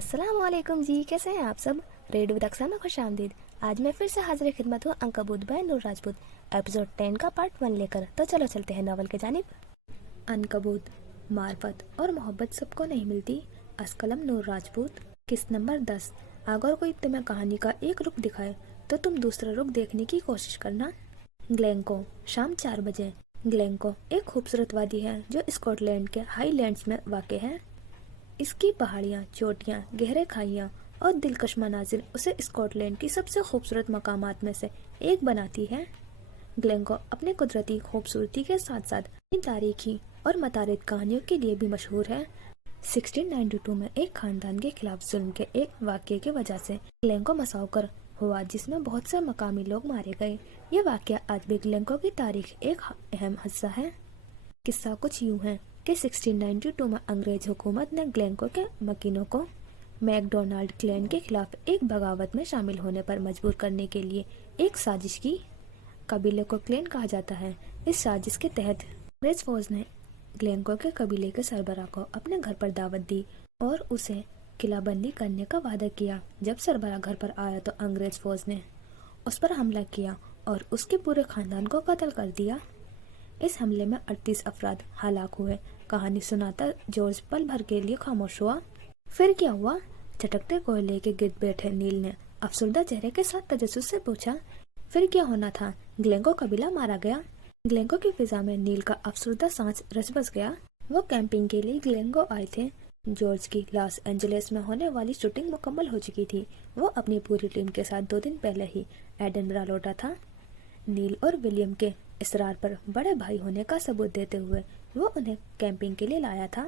अस्सलाम वालेकुम जी, कैसे हैं आप सब। रेडियो दक्षा में खुश आमदीद। आज मैं फिर से हाजिर खिदमत हूँ अंकबूत बाय नूर राजपूत एपिसोड 10 का पार्ट 1 लेकर। तो चलो चलते हैं नॉवल के जानिब। अनकबूत, मार्फत और मोहब्बत सबको नहीं मिलती। असकलम नूर राजपूत। किस्त नंबर 10। अगर कोई तुम्हें कहानी का एक रुख दिखाए तो तुम दूसरा रुख देखने की कोशिश करना। ग्लेंको, शाम 4 बजे। ग्लेंको एक खूबसूरत वादी है जो स्कॉटलैंड के हाईलैंड्स में वाक़ है। इसकी पहाड़ियाँ, चोटियाँ, गहरे खाइयाँ और दिलकश मनाजिर उसे स्कॉटलैंड की सबसे खूबसूरत मकामात में से एक बनाती है। ग्लेंको अपने कुदरती खूबसूरती के साथ साथ अपनी तारीखी और मतारिद कहानियों के लिए भी मशहूर है। 1692 में एक खानदान के खिलाफ जुल्म के एक वाक़ये की वजह से ग्लेंको मसाउकर हुआ, जिसमें बहुत से मकामी लोग मारे गए। ये वाक़या आज भी ग्लेंको की तारीख एक अहम हिस्सा है। किस्सा कुछ यूं है कि 1692 में अंग्रेज हुकूमत ने ग्लेंको के मकीनों को मैकडोनाल्ड क्लैन के खिलाफ एक बगावत में शामिल होने पर मजबूर करने के लिए एक साजिश की। कबीले को क्लैन कहा जाता है। इस साजिश के तहत अंग्रेज फौज ने ग्लेंको के कबीले के सरबराह को अपने घर पर दावत दी और उसे किलाबंदी करने का वादा किया। जब सरबराह घर पर आया तो अंग्रेज फौज ने उस पर हमला किया और उसके पूरे खानदान को कत्ल कर दिया। इस हमले में 38 अफराद हलाक हुए। कहानी सुनाता जॉर्ज पल भर के लिए खामोश हुआ। फिर क्या हुआ? झटकते कोयले के गिर्द बैठे नील ने अफसरदा चेहरे के साथ तजस्सुस से पूछा। फिर क्या होना था? ग्लेंको कबीला मारा गया। ग्लेंको की फिजा में नील का अफसरदा सांस रस बस गया। वो कैंपिंग के लिए ग्लेंको आए थे। जॉर्ज की लॉस एंजलिस में होने वाली शूटिंग मुकम्मल हो चुकी थी। वो अपनी पूरी टीम के साथ 2 दिन पहले ही एडनबरा लौटा था। नील और विलियम के इसरार पर बड़े भाई होने का सबूत देते हुए वो उन्हें कैंपिंग के लिए लाया था।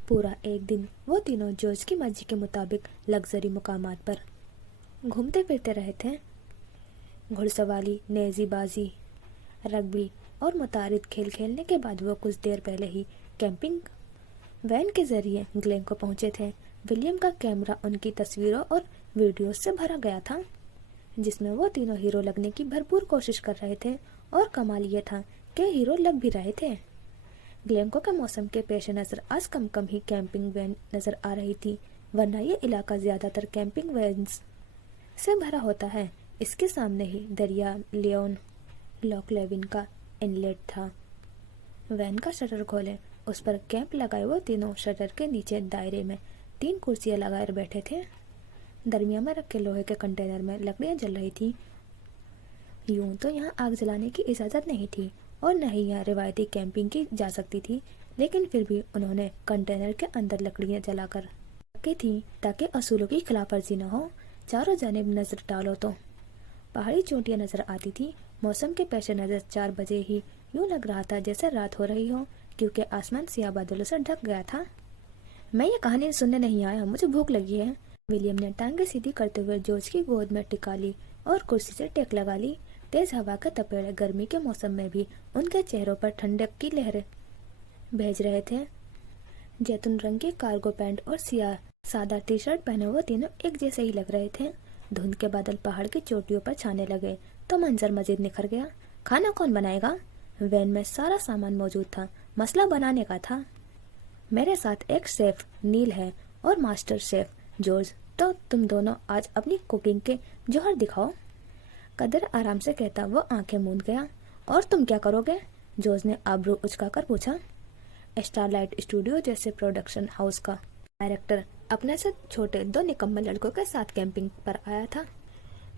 पूरा एक दिन वो तीनों जॉर्ज की मर्जी के मुताबिक लग्जरी मुकामात पर घूमते फिरते रहे थे। घुड़सवारी, नेज़ीबाजी, रग्बी और मुतारिद खेल खेलने के बाद वो कुछ देर पहले ही कैंपिंग वैन के जरिए ग्लेंको पहुंचे थे। विलियम का कैमरा उनकी तस्वीरों और वीडियो से भरा गया था, जिसमें वो तीनों हीरो लगने की भरपूर कोशिश कर रहे थे। और कमाल ये था कि हीरो लग भी रहे थे। ग्लेंको के मौसम के पेश नज़र आज कम कम ही कैंपिंग वैन नज़र आ रही थी, वरना ये इलाका ज़्यादातर कैंपिंग वैन्स से भरा होता है। इसके सामने ही दरिया लियोन लॉक लेविन का इनलेट था। वैन का शटर खोले, उस पर कैंप लगाए वो तीनों शटर के नीचे दायरे में 3 कुर्सियाँ लगाए बैठे थे। दरमियान में रखे लोहे के कंटेनर में लकड़ियाँ जल रही थी। यूं तो यहाँ आग जलाने की इजाज़त नहीं थी और न ही यहाँ रिवायती कैंपिंग की जा सकती थी, लेकिन फिर भी उन्होंने कंटेनर के अंदर लकड़ियाँ जलाकर रखी थी ताकि असूलों की खिलाफवर्जी न हो। चारों जानिब नजर डालो तो पहाड़ी चोटियाँ नजर आती थी। मौसम के पेश नज़र 4 बजे ही यूं लग रहा था जैसे रात हो रही हो, क्योंकि आसमान सियाह बादलों से ढक गया था। मैं ये कहानी सुनने नहीं आया, मुझे भूख लगी है। विलियम ने टांगे सीधी करते हुए जॉर्ज की गोद में टिका ली और कुर्सी से टेक लगा ली। तेज हवा के तपेड़े गर्मी के मौसम में भी उनके चेहरों पर ठंडक की लहरें भेज रहे थे। जैतून रंग के कार्गो पैंट और सियाह सादा टी शर्ट पहने हुए तीनों एक जैसे ही लग रहे थे। धुंध के बादल पहाड़ की चोटियों पर छाने लगे तो मंजर मजीद निखर गया। खाना कौन बनाएगा? वैन में सारा सामान मौजूद था, मसला बनाने का था। मेरे साथ एक शेफ नील है और मास्टर शेफ जॉर्ज, तो तुम दोनों आज अपनी कुकिंग के जौहर दिखाओ। कदर आराम से कहता वो आंखें मूंद गया। और तुम क्या करोगे? जॉर्ज ने आबरू उचकाकर पूछा। स्टारलाइट स्टूडियो जैसे प्रोडक्शन हाउस का डायरेक्टर अपने से छोटे 2 निकम्मे लड़कों के साथ कैंपिंग पर आया था।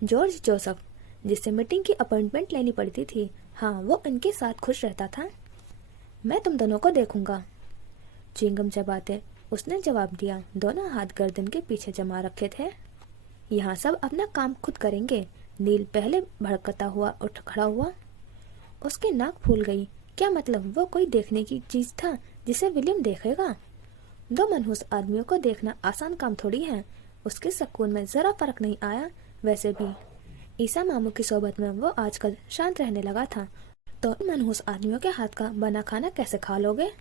जॉर्ज जोसेफ, जिससे मीटिंग की अपॉइंटमेंट लेनी पड़ती थी, हाँ, वो इनके साथ खुश रहता था। मैं तुम दोनों को देखूंगा। चिंगम चबाते उसने जवाब दिया। दोनों हाथ गर्दन के पीछे जमा रखे थे। यहाँ सब अपना काम खुद करेंगे। नील पहले भड़कता हुआ उठ खड़ा हुआ। उसकी नाक फूल गई। क्या मतलब? वो कोई देखने की चीज था जिसे विलियम देखेगा? 2 मनहूस आदमियों को देखना आसान काम थोड़ी है। उसके सुकून में जरा फर्क नहीं आया। वैसे भी ईसा मामू की सोबत में वो आजकल शांत रहने लगा था, तो मनहूस आदमियों के हाथ का बना खाना कैसे खा लोगे?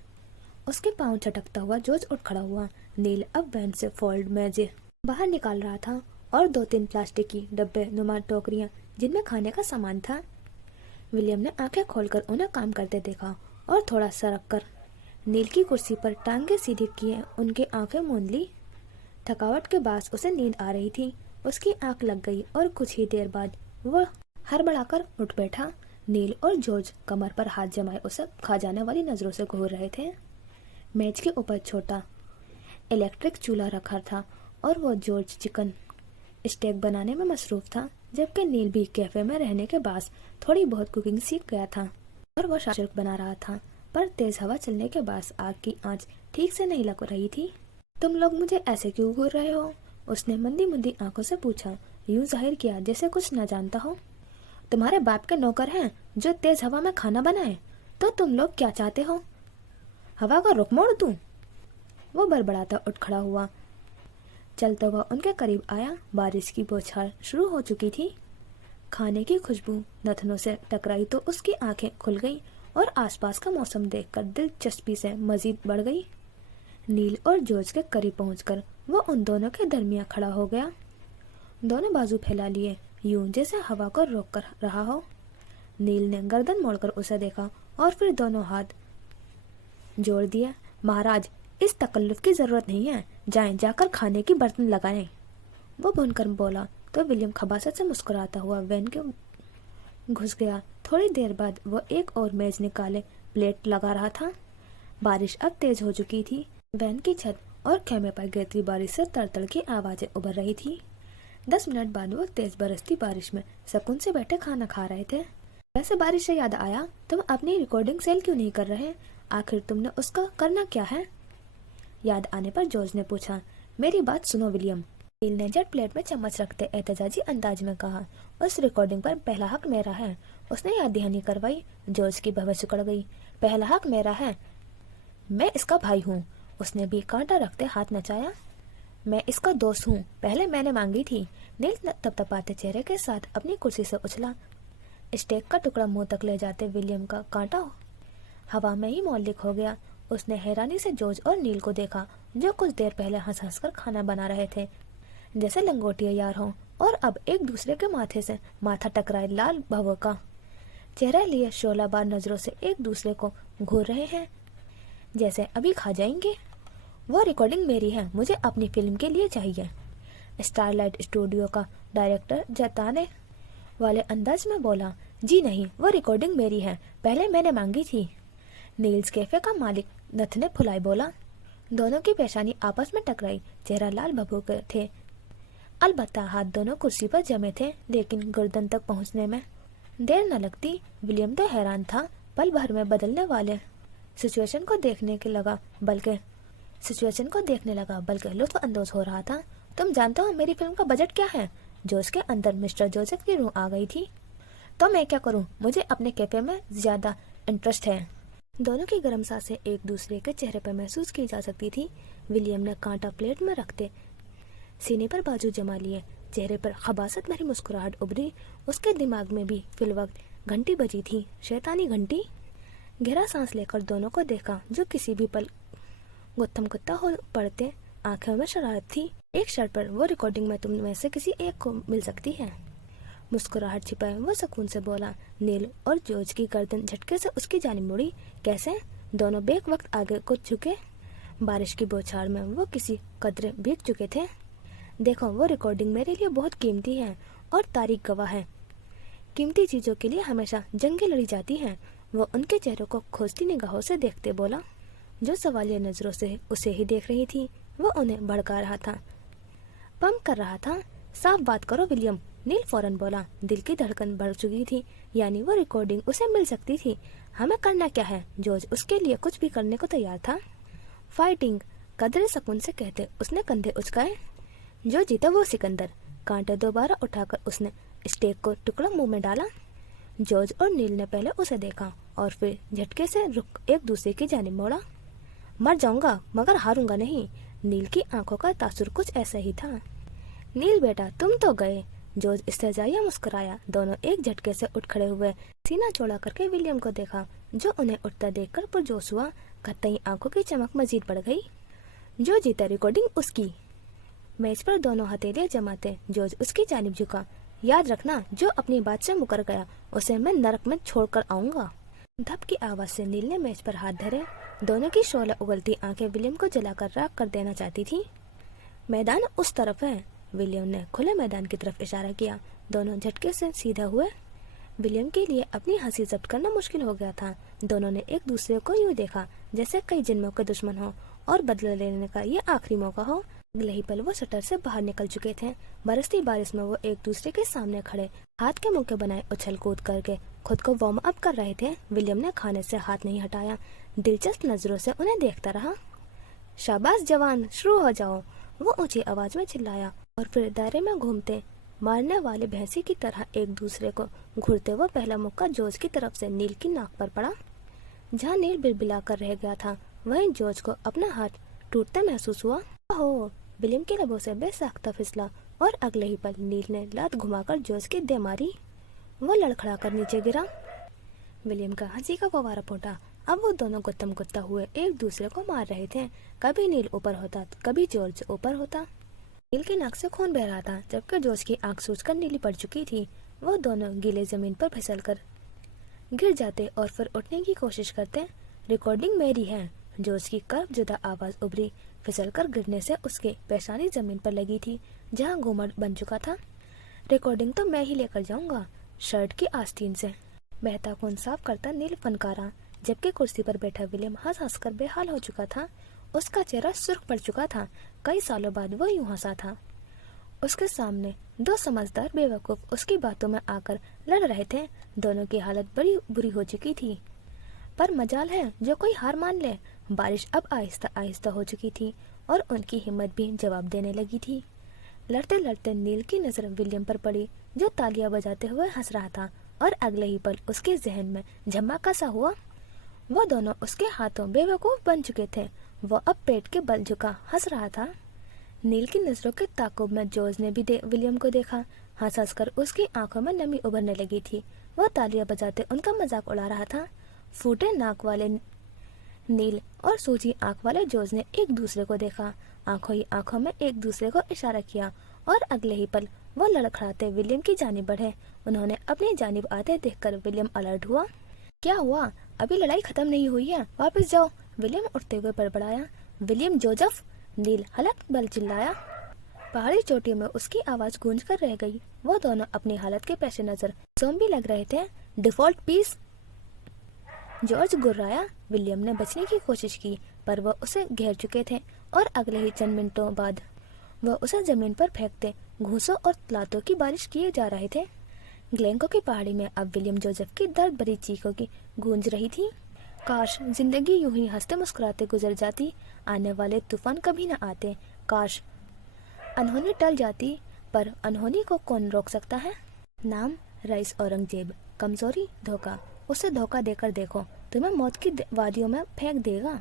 उसके पाँव झटकता हुआ जॉर्ज उठ खड़ा हुआ। नील अब वैन से फोल्ड मेजे बाहर निकाल रहा था और 2-3 प्लास्टिक की डब्बे नुमा टोकरियां जिनमें खाने का सामान था। विलियम ने आंखें खोलकर उन्हें काम करते देखा और थोड़ा सरक कर नील की कुर्सी पर टांगे सीधी किए उनकी आंखें मूंद ली। थकावट के बाद उसे नींद आ रही थी। उसकी आंख लग गई और कुछ ही देर बाद वह हड़बड़ाकर उठ बैठा। नील और जॉर्ज कमर पर हाथ जमाए उसे खा जाने वाली नजरों से घूर रहे थे। मेज के ऊपर छोटा इलेक्ट्रिक चूल्हा रखा था और वो जॉर्ज चिकन स्टेक बनाने में मसरूफ था, जबकि नील भी कैफे में रहने के बाद थोड़ी बहुत कुकिंग सीख गया था और वो शाशुक बना रहा था। पर तेज हवा चलने के बाद आग की आंच ठीक से नहीं लग रही थी। तुम लोग मुझे ऐसे क्यों घूर रहे हो? उसने मंदी मंदी आंखों से पूछा, यूं जाहिर किया जैसे कुछ न जानता हो। तुम्हारे बाप के नौकर हैं जो तेज हवा में खाना बनाए, तो तुम लोग क्या चाहते हो? हवा का रुख मोड़ दूं? वो बड़बड़ाता उठ खड़ा हुआ, चलता हुआ उनके करीब आया। बारिश की बौछार शुरू हो चुकी थी। खाने की खुशबू नथनों से टकराई तो उसकी आंखें खुल गईं और आसपास का मौसम देखकर दिलचस्पी से मजीद बढ़ गई। नील और जॉर्ज के करीब पहुंचकर वो उन दोनों के दरमियान खड़ा हो गया। दोनों बाजू फैला लिए, यूं जैसे हवा को रोक कर रहा हो। नील ने गर्दन मोड़कर उसे देखा और फिर दोनों हाथ जोड़ दिए। महाराज, इस तकल्लुफ की जरूरत नहीं है, जाएं जाकर खाने की बर्तन लगाएं। वो बुनकर बोला तो विलियम खबासत से मुस्कुराता हुआ वैन के घुस गया। थोड़ी देर बाद वो एक और मेज निकाले प्लेट लगा रहा था। बारिश अब तेज हो चुकी थी। वैन की छत और खेमे पर गिरती बारिश से तड़तड़ की आवाजें उभर रही थी। 10 मिनट बाद वो तेज बरसती बारिश में सुकून से बैठे खाना खा रहे थे। वैसे बारिश से याद आया, तुम अपनी रिकॉर्डिंग सेल क्यों नहीं कर रहे? आखिर तुमने उसका करना क्या है? याद आने पर जॉर्ज ने पूछा। मेरी बात सुनो विलियम, नील ने जेट प्लेट में चम्मच रखते एहतजाजी अंदाज में कहा। उस रिकॉर्डिंग पर पहला हक मेरा है। उसने याद दहानी करवाई। जॉर्ज की भवें सिकुड़ गई। पहला हक मेरा है, मैं इसका भाई हूँ। उसने भी कांटा रखते हाथ नचाया। मैं इसका दोस्त हूँ, पहले मैंने मांगी थी। नील तपतपाते चेहरे के साथ अपनी कुर्सी से उछला। स्टेक का टुकड़ा मुंह तक ले जाते विलियम का कांटा हवा में ही मौलिक हो गया। उसने हैरानी से जॉर्ज और नील को देखा, जो कुछ देर पहले हंस हंस कर खाना बना रहे थे, जैसे लंगोटिया यार हों, और अब एक दूसरे के माथे से माथा टकराए लाल भवों का चेहरा लिए शोलाबार नजरों से एक दूसरे को घूर रहे हैं, जैसे अभी खा जाएंगे। वो रिकॉर्डिंग मेरी है, मुझे अपनी फिल्म के लिए चाहिए। स्टारलाइट स्टूडियो का डायरेक्टर जताने वाले अंदाज में बोला। जी नहीं, वो रिकॉर्डिंग मेरी है, पहले मैंने मांगी थी। नील्स कैफे का मालिक नथने फुलाए बोला। दोनों की पेशानी आपस में टकराई, चेहरा लाल भभू के थे। अलबत्ता हाथ दोनों कुर्सी पर जमे थे, लेकिन गर्दन तक पहुंचने में देर न लगती। विलियम तो हैरान था, पल भर में बदलने वाले सिचुएशन को देखने लगा, बल्कि लुत्फ अंदोज हो रहा था। तुम जानते हो मेरी फिल्म का बजट क्या है? जोश के अंदर मिस्टर जोसेफ की रूह आ गई थी। तो मैं क्या करूं? मुझे अपने कैफे में ज्यादा इंटरेस्ट है। दोनों की गर्म सांसें एक दूसरे के चेहरे पर महसूस की जा सकती थी। विलियम ने कांटा प्लेट में रखते सीने पर बाजू जमा लिए, चेहरे पर खबासत भरी मुस्कुराहट उभरी। उसके दिमाग में भी फिलवक्त घंटी बजी थी, शैतानी घंटी। गहरा सांस लेकर दोनों को देखा, जो किसी भी पल गुत्थम गुत्ता हो पड़ते। आंखों में शरारत थी। एक शर्त पर, वो रिकॉर्डिंग में तुम में से किसी एक को मिल सकती है। मुस्कुराहट छिपाए वो सुकून से बोला। नील और जॉर्ज की गर्दन झटके से उसकी जानिब मुड़ी। कैसे? दोनों बेक वक्त आगे को झुके। बारिश की बौछार में वो किसी कदरे भीग चुके थे। देखो, वो रिकॉर्डिंग मेरे लिए बहुत कीमती है और तारीख गवाह है। कीमती चीजों के लिए हमेशा जंगें लड़ी जाती हैं। वो उनके चेहरों को खोजती निगाहों से देखते बोला, जो सवालिया नजरों से उसे ही देख रही थी। वो उन्हें भड़का रहा था, पंप कर रहा था। साफ बात करो विलियम, नील फौरन बोला। दिल की धड़कन बढ़ चुकी थी। यानी वो रिकॉर्डिंग उसे मिल सकती थी। हमें करना क्या है? जॉर्ज उसके लिए कुछ भी करने को तैयार था। फाइटिंग, कदरे सुकून से कहते उसने कंधे उचकाए। जो जीता वो सिकंदर। कांटे दोबारा उठाकर उसने स्टेक को टुकड़ा मुंह में डाला। जॉर्ज और नील ने पहले उसे देखा और फिर झटके से रुक एक दूसरे की जानिब मोड़ा। मर जाऊंगा मगर हारूंगा नहीं। नील की आंखों का तासुर कुछ ऐसा ही था। नील बेटा, तुम तो गए। जॉर्ज इस्तेजाया मुस्कुराया। दोनों एक झटके से उठ खड़े हुए, सीना चौड़ा करके विलियम को देखा, जो उन्हें उठता देखकर पुरजोश हुआ। कतई आंखों की चमक मजीद बढ़ गई। जो जीता रिकॉर्डिंग उसकी। मेज पर दोनों हथेलियां जमाते जॉर्ज उसकी जानिब झुका। याद रखना, जो अपनी बात से मुकर गया उसे मैं नरक में छोड़कर आऊंगा। धप की आवाज से नील ने मेज पर हाथ धरे। दोनों की शोला उगलती आंखें विलियम को जलाकर राख कर देना चाहती थी। मैदान उस तरफ है। विलियम ने खुले मैदान की तरफ इशारा किया। दोनों झटके से सीधा हुए। विलियम के लिए अपनी हंसी जब्त करना मुश्किल हो गया था। दोनों ने एक दूसरे को यूं देखा जैसे कई जन्मों के दुश्मन हो और बदला लेने का ये आखिरी मौका हो। अगले ही पल वो शटर से बाहर निकल चुके थे। बरसती बारिश में वो एक दूसरे के सामने खड़े हाथ के मुंह के बनाए उछल कूद करके खुद को वार्म अप कर रहे थे। विलियम ने खाने से हाथ नहीं हटाया, दिलचस्प नजरों से उन्हें देखता रहा। शाबाश जवान, शुरू हो जाओ, वो ऊंची आवाज में चिल्लाया और फिर दायरे में घूमते मारने वाले भैंसी की तरह एक दूसरे को घूरते हुए पहला मुक्का जॉर्ज की तरफ से नील की नाक पर पड़ा। जहाँ नील बिलबिला कर रह गया था वहीं जॉर्ज को अपना हाथ टूटते महसूस हुआ। ओहो, विलियम के लबों से बेसाख्ता फिसला और अगले ही पल नील ने लात घुमाकर जॉर्ज की दे मारी। वो लड़खड़ा कर नीचे गिरा। विलियम का हंसी का फव्वारा फूटा। अब वो दोनों गुत्तम गुत्ता हुए एक दूसरे को मार रहे थे। कभी नील ऊपर होता, कभी जॉर्ज ऊपर होता। नील की नाक से खून बह रहा था, जबकि जॉर्ज की आंख सूजकर नीली पड़ चुकी थी। वो दोनों गीले जमीन पर फिसलकर गिर जाते और फिर उठने की कोशिश करते। रिकॉर्डिंग मेरी है। जॉर्ज की कर्कजुदा आवाज उभरी। फिसलकर गिरने से उसके पेशानी जमीन पर लगी थी, जहाँ घूमड़ बन चुका था। रिकॉर्डिंग तो मैं ही लेकर जाऊंगा, शर्ट की आस्तीन से। बहता खून साफ करता नील फनकारा, जबकि कुर्सी पर बैठा विलियम हंस हंस कर बेहाल हो चुका था। उसका चेहरा सुर्ख पड़ चुका था। कई सालों बाद वो यूं हंसा था। उसके सामने दो समझदार बेवकूफ उसकी बातों में आकर लड़ रहे थे। दोनों की हालत बड़ी बुरी हो चुकी थी, पर मजाल है जो कोई हार मान ले। बारिश अब आहिस्ता आहिस्ता हो चुकी थी और उनकी हिम्मत भी जवाब देने लगी थी। लड़ते लड़ते नील की नजर विलियम पर पड़ी, जो तालियां बजाते हुए हंस रहा था, और अगले ही पल उसके जहन में झमाका सा हुआ। वो दोनों उसके हाथों बेवकूफ बन चुके थे। वो अब पेट के बल झुका हंस रहा था। नील की नजरों के ताकुब में जॉर्ज ने भी विलियम को देखा। हंस हंस कर उसकी आंखों में नमी उभरने लगी थी। वो तालियां बजाते उनका मजाक उड़ा रहा था। फूटे नाक वाले नील और सूजी आंख वाले जॉर्ज ने एक दूसरे को देखा। आंखों ही आंखों में एक दूसरे को इशारा किया और अगले ही पल वो लड़खड़ाते विलियम की जानिब बढ़े। उन्होंने अपनी जानिब आते देखकर विलियम अलर्ट हुआ। क्या हुआ? अभी लड़ाई खत्म नहीं हुई है, वापस जाओ, विलियम उठते हुए बड़बड़ाया। विलियम जोसेफ, नील हलक बल चिल्लाया। पहाड़ी चोटियों में उसकी आवाज गूंज कर रह गई। वो दोनों अपनी हालत के पेश नजर ज़ॉम्बी लग रहे थे। डिफॉल्ट पीस, जॉर्ज गुर्राया। विलियम ने बचने की कोशिश की, पर वो उसे घेर चुके थे और अगले ही चंद मिनटों बाद वो उसे जमीन पर फेंकते घूसों और लातों की बारिश किए जा रहे थे। ग्लेंको की पहाड़ी में अब विलियम जोसेफ की दर्द भरी चीखों की गूंज रही थी। काश जिंदगी यूं ही हंसते मुस्कुराते गुजर जाती, आने वाले तूफान कभी न आते। काश अनहोनी टल जाती, पर अनहोनी को कौन रोक सकता है। नाम रईस औरंगजेब, कमजोरी धोखा। उसे धोखा देकर देखो, तुम्हें मौत की वादियों में फेंक देगा।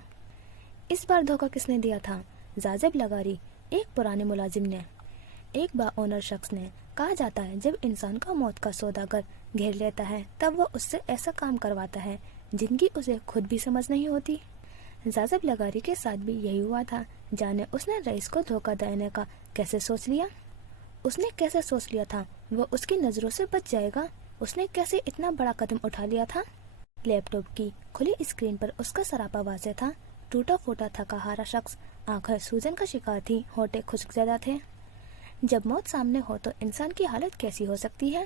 इस बार धोखा किसने दिया था? जाजिब लगारी, एक पुराने मुलाजिम ने, एक बाओनर शख्स ने। कहा जाता है जब इंसान का मौत का सौदागर घेर लेता है तब वो उससे ऐसा काम करवाता है जिनकी उसे खुद भी समझ नहीं होती। जाजिब लगारी के साथ भी यही हुआ था। जाने उसने रईस को धोखा देने का कैसे सोच लिया। उसने कैसे सोच लिया था वो उसकी नजरों से बच जाएगा। उसने कैसे इतना बड़ा कदम उठा लिया था। लैपटॉप की खुली स्क्रीन पर उसका सरापा वाज़ेह था। टूटा फूटा थका हारा शख्स, आंखें सूजन का शिकार थी, होंठे खुश्क ज़्यादा थे। जब मौत सामने हो तो इंसान की हालत कैसी हो सकती है।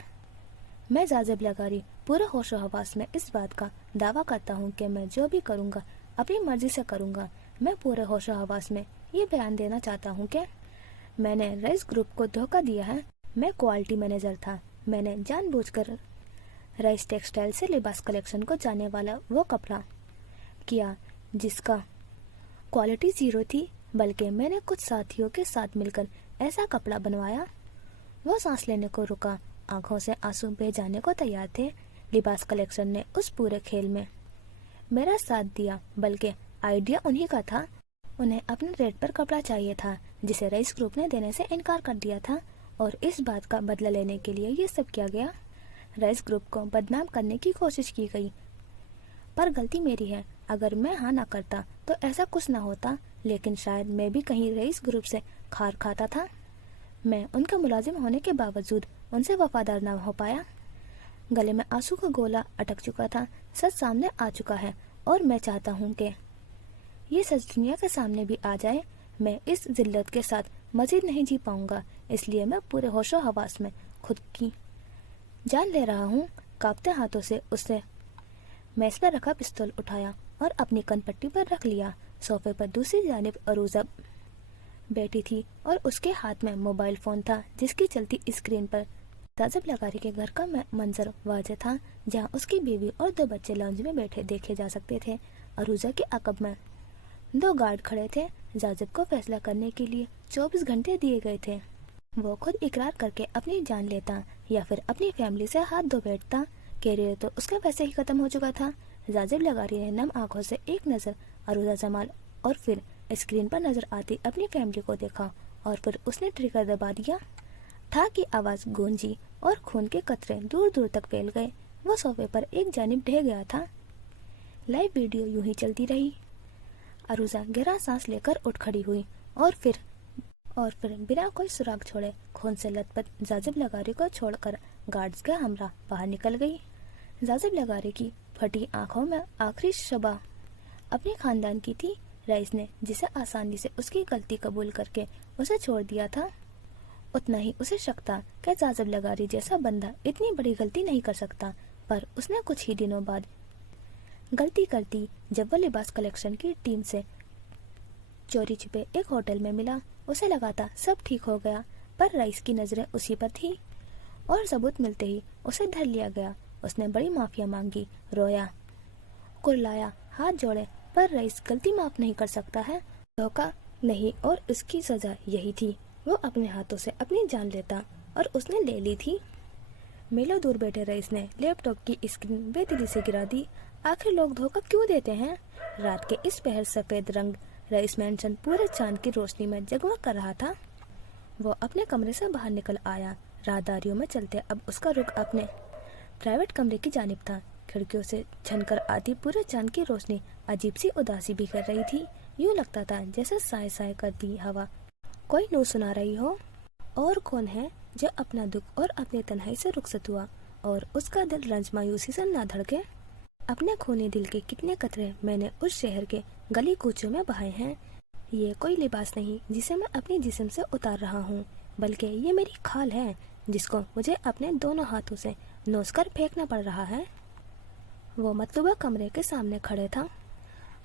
मैं जाजिब लगारी पूरे होशो हवास में इस बात का दावा करता हूँ कि मैं जो भी करूँगा अपनी मर्जी से करूँगा। मैं पूरे होशो हवास में ये बयान देना चाहता हूँ कि मैंने रईस ग्रुप को धोखा दिया है। मैं क्वालिटी मैनेजर था। मैंने जानबूझकर रईस टेक्सटाइल से लिबास कलेक्शन को जाने वाला वो कपड़ा किया जिसका क्वालिटी जीरो थी, बल्कि मैंने कुछ साथियों के साथ मिलकर ऐसा कपड़ा बनवाया। वो सांस लेने को रुका, आंखों से आंसू बह जाने को तैयार थे। लिबास कलेक्शन ने उस पूरे खेल में मेरा साथ दिया, बल्कि आइडिया उन्हीं का था। उन्हें अपने रेट पर कपड़ा चाहिए था जिसे रईस ग्रुप ने देने से इनकार कर दिया था, और इस बात का बदला लेने के लिए ये सब किया गया। रईस ग्रुप को बदनाम करने की कोशिश की गई, पर गलती मेरी है। अगर मैं हाँ ना करता तो ऐसा कुछ ना होता, लेकिन शायद मैं भी कहीं रईस ग्रुप से खार खाता था। मैं उनका मुलाजिम होने के बावजूद उनसे वफादार ना हो पाया। गले में आंसू का गोला अटक चुका था। सच सामने आ चुका है और मैं चाहता हूँ कि ये सच दुनिया के सामने भी आ जाए। मैं इस जिल्लत के साथ मजीद नहीं जी पाऊंगा, इसलिए मैं पूरे होशो हवास में खुद की जान ले रहा हूँ। कांपते हाथों से उसने मेज पर रखा पिस्तौल उठाया और अपनी कनपट्टी पर रख लिया। सोफे पर दूसरी जानिब अरूजा बैठी थी और उसके हाथ में मोबाइल फोन था, जिसकी चलती स्क्रीन पर जाजिब लगारी के घर का मंजर वाज़ेह था, जहां उसकी बीवी और 2 बच्चे लाउंज में बैठे देखे जा सकते थे। अरूजा के अकब में 2 गार्ड खड़े थे। जाजिब को फैसला करने के लिए 24 घंटे दिए गए थे। वो खुद इकरार करके अपनी जान लेता या फिर अपनी फैमिली से हाथ धो बैठता। कैरियर तो उसका वैसे ही खत्म हो चुका था। जाजिब लगारी ने नम आंखों से एक नज़र अरूजा जमाल और फिर स्क्रीन पर नजर आती अपनी फैमिली को देखा और फिर उसने ट्रिगर दबा दिया। ठा की आवाज गूंजी और खून के कतरे दूर दूर तक फैल गए। वो सोफे पर एक जानिब ढह गया था। लाइव वीडियो यूं ही चलती रही। अरूजा गहरा सांस लेकर उठ खड़ी हुई और फिर बिना कोई सुराग छोड़े खून से लथपथ जाजिब लगारी को छोड़कर गार्ड्स के हमरा बाहर निकल गई। जाजिब लगारी की फटी आंखों में आखिरी शबा अपने खानदान की थी। रईस ने जिसे आसानी से उसकी गलती कबूल करके उसे छोड़ दिया था, उतना ही उसे शक था कि जाजिब लगारी जैसा बंदा इतनी बड़ी गलती नहीं कर सकता। पर उसने कुछ ही दिनों बाद गलती कर दी जब वो लिबास कलेक्शन की टीम से चोरी छिपे एक होटल में मिला। उसे लगा था सब ठीक हो गया, पर रईस की नजरें उसी पर थी और सबूत मिलते ही उसे धर लिया गया। उसने बड़ी माफिया मांगी, रोया, कुरलाया, हाथ जोड़े, पर रईस गलती माफ नहीं कर सकता है। धोखा नहीं और उसकी सजा यही थी। वो अपने हाथों से अपनी जान लेता और उसने ले ली थी। मीलों दूर बैठे रईस ने लैपटॉप की स्क्रीन बेदिली से गिरा दी। आखिर लोग धोखा क्यों देते हैं? रात के इस पहर सफेद रंग रईस मैंशन पूरे चांद की रोशनी में जगमग कर रहा था। वो अपने कमरे से बाहर निकल आया। राहदारियों में चलते अब उसका रुख अपने प्राइवेट कमरे की जानिब था। खिड़कियों से छनकर आती पूरे चांद की रोशनी अजीब सी उदासी भी कर रही थी। यूं लगता था जैसे साए साए करती हवा कोई नू सुना रही हो। और कौन है जो अपना दुख और अपने तन्हाई से रुखसत हुआ और उसका दिल रंज मायूसी से ना धड़के? अपने खोने दिल के कितने कतरे मैंने उस शहर के गली कूचों में बहाए हैं। ये कोई लिबास नहीं जिसे मैं अपने जिस्म से उतार रहा हूँ, बल्कि ये मेरी खाल है जिसको मुझे अपने दोनों हाथों से नोच कर फेंकना पड़ रहा है। वो मतलूबा कमरे के सामने खड़े था।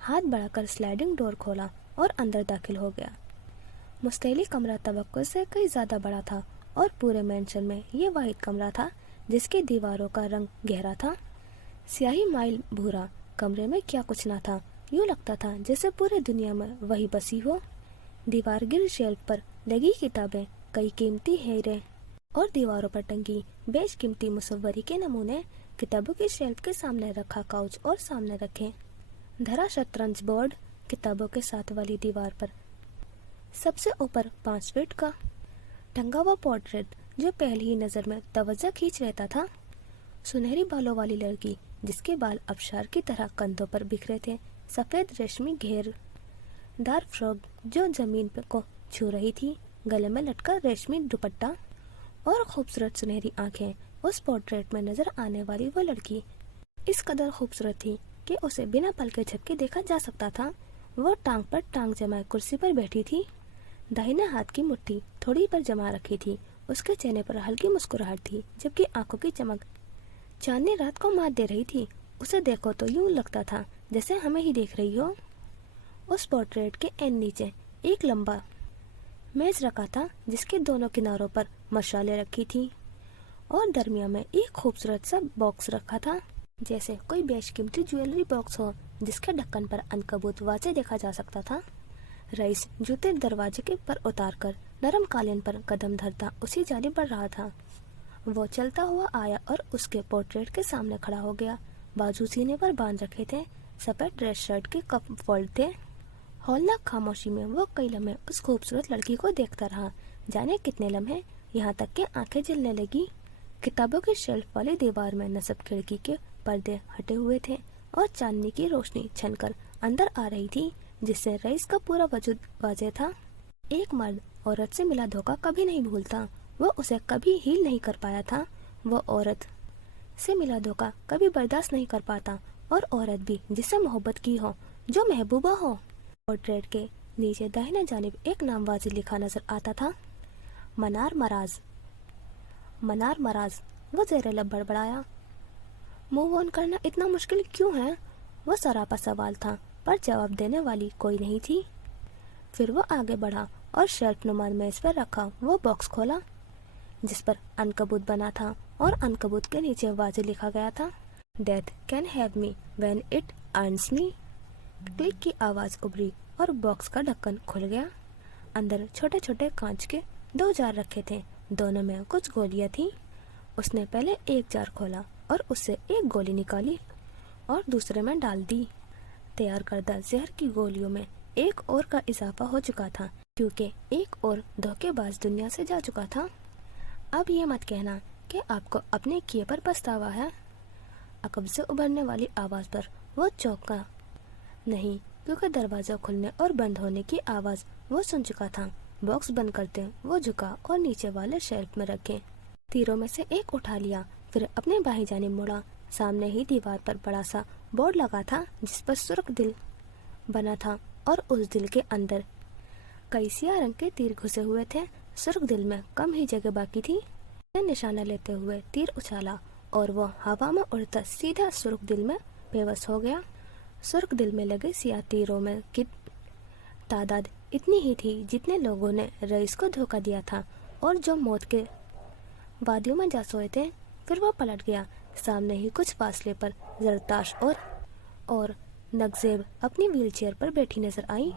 हाथ बढ़ाकर स्लाइडिंग डोर खोला और अंदर दाखिल हो गया। मुस्तैली कमरा तवक्को से कई ज्यादा बड़ा था और पूरे मेंशन में ये वाहिद कमरा था जिसकी दीवारों का रंग गहरा था, स्याही माइल भूरा। कमरे में क्या कुछ ना था। यूं लगता था जैसे पूरे दुनिया में वही बसी हो। दीवार गिर शेल्फ पर लगी किताबें, कई कीमती हीरे और दीवारों पर टंगी बेशकीमती मुसव्वरी के नमूने। किताबों की शेल्फ के सामने रखा काउच और सामने रखे धरा शतरंज बोर्ड। किताबों के साथ वाली दीवार पर सबसे ऊपर 5 फीट का टंगा हुआ पोर्ट्रेट जो पहली ही नजर में तवज्जो खींच लेता था। सुनहरी बालों वाली लड़की जिसके बाल अबशार की तरह कंधों पर बिखरे थे, सफेद रेशमी घेरदार फ्रॉक जो जमीन को छू रही थी, गले में लटका रेशमी दुपट्टा और खूबसूरत सुनहरी आंखें। उस पोर्ट्रेट में नजर आने वाली वो लड़की इस कदर खूबसूरत थी कि उसे बिना पलके झपके देखा जा सकता था। वो टांग पर टांग जमाए कुर्सी पर बैठी थी, दाहिने हाथ की मुट्ठी थोड़ी पर जमा रखी थी। उसके चेहरे पर हल्की मुस्कुराहट थी, जबकि आंखों की चमक चांदनी रात को मात दे रही थी। उसे देखो तो यूं लगता था जैसे हमें ही देख रही हो। उस पोर्ट्रेट के एन नीचे एक लंबा मेज रखा था जिसके दोनों किनारों पर मशालें रखी थी और दरमिया में एक खूबसूरत सा बॉक्स रखा था, जैसे कोई बेशकीमती ज्वेलरी बॉक्स हो जिसके ढक्कन पर अनकबूत वाज़ेह देखा जा सकता था। रईस जूते दरवाजे के पर उतार कर नरम कालीन पर कदम धरता उसी जानिब बढ़ रहा था। वो चलता हुआ आया और उसके पोर्ट्रेट के सामने खड़ा हो गया। बाजू सीने पर बांध रखे थे, सफेद ड्रेस शर्ट के कप फोल्ड थे। हौलनाक खामोशी में वो कई लम्हे उस खूबसूरत लड़की को देखता रहा, जाने कितने लम्हे, यहाँ तक कि आंखें जलने लगी। किताबों की शेल्फ वाली दीवार में नस्ब खिड़की के पर्दे हटे हुए थे और चांदनी की रोशनी छनकर अंदर आ रही थी, जिससे रईस का पूरा वजूद वाज़ेह था। एक मर्द औरत से मिला धोखा कभी नहीं भूलता। वो उसे कभी हील नहीं कर पाया था। वो औरत से मिला धोखा कभी बर्दाश्त नहीं कर पाता, और औरत भी जिससे मोहब्बत की हो, जो महबूबा हो। पोर्ट्रेट के नीचे दाहिने जानिब एक नाम वाज़िह लिखा नजर आता था, मनार मराज। मनार मराज। वो ज़ेरे लब बड़बड़ाया। मूव ऑन करना इतना मुश्किल क्यों है? वो सरापा सवाल था, पर जवाब देने वाली कोई नहीं थी। फिर वो आगे बढ़ा और शेल्फ नुमा मेज पर रखा वो बॉक्स खोला, जिस पर अनकबूत बना था और अनकबूत के नीचे वाज़िह लिखा गया था, death can have me when it earns me. Click की आवाज़ उभरी और बॉक्स का ढक्कन खुल गया। अंदर छोटे छोटे कांच के 2 जार रखे थे, दोनों में कुछ गोलियां थीं। उसने पहले एक जार खोला और उससे एक गोली निकाली और दूसरे में डाल दी। तैयार करदा जहर की गोलियों में एक और का इजाफा हो चुका था, क्योंकि एक और धोखेबाज दुनिया से जा चुका था। अब ये मत कहना कि आपको अपने किए पर पछतावा है। अकब से उभरने वाली आवाज़ पर वो चौंका नहीं, क्योंकि दरवाज़ा खुलने और बंद होने की आवाज़ वो सुन चुका था। बॉक्स बंद करते वो झुका और नीचे वाले शेल्फ में रखे तीरों में से एक उठा लिया, फिर अपने बाएं जानिब मुड़ा। सामने ही दीवार पर बड़ा सा बोर्ड लगा था, जिस पर सुर्ख दिल बना था और उस दिल के अंदर कई सियाह रंग के तीर घुसे हुए थे। सुर्ख दिल में कम ही जगह बाकी थी। निशाना लेते हुए तीर उछाला और वो हवा में उड़ता सीधा सुर्ख दिल में बेबस हो गया। सुर्ख दिल में लगे सियाह तीरों में की तादाद इतनी ही थी जितने लोगों ने रईस को धोखा दिया था और जो मौत के वादियों में जा सोए थे। फिर वो पलट गया। सामने ही कुछ फासले पर जरताश और नगजेब अपनी व्हीलचेयर पर बैठी नजर आई।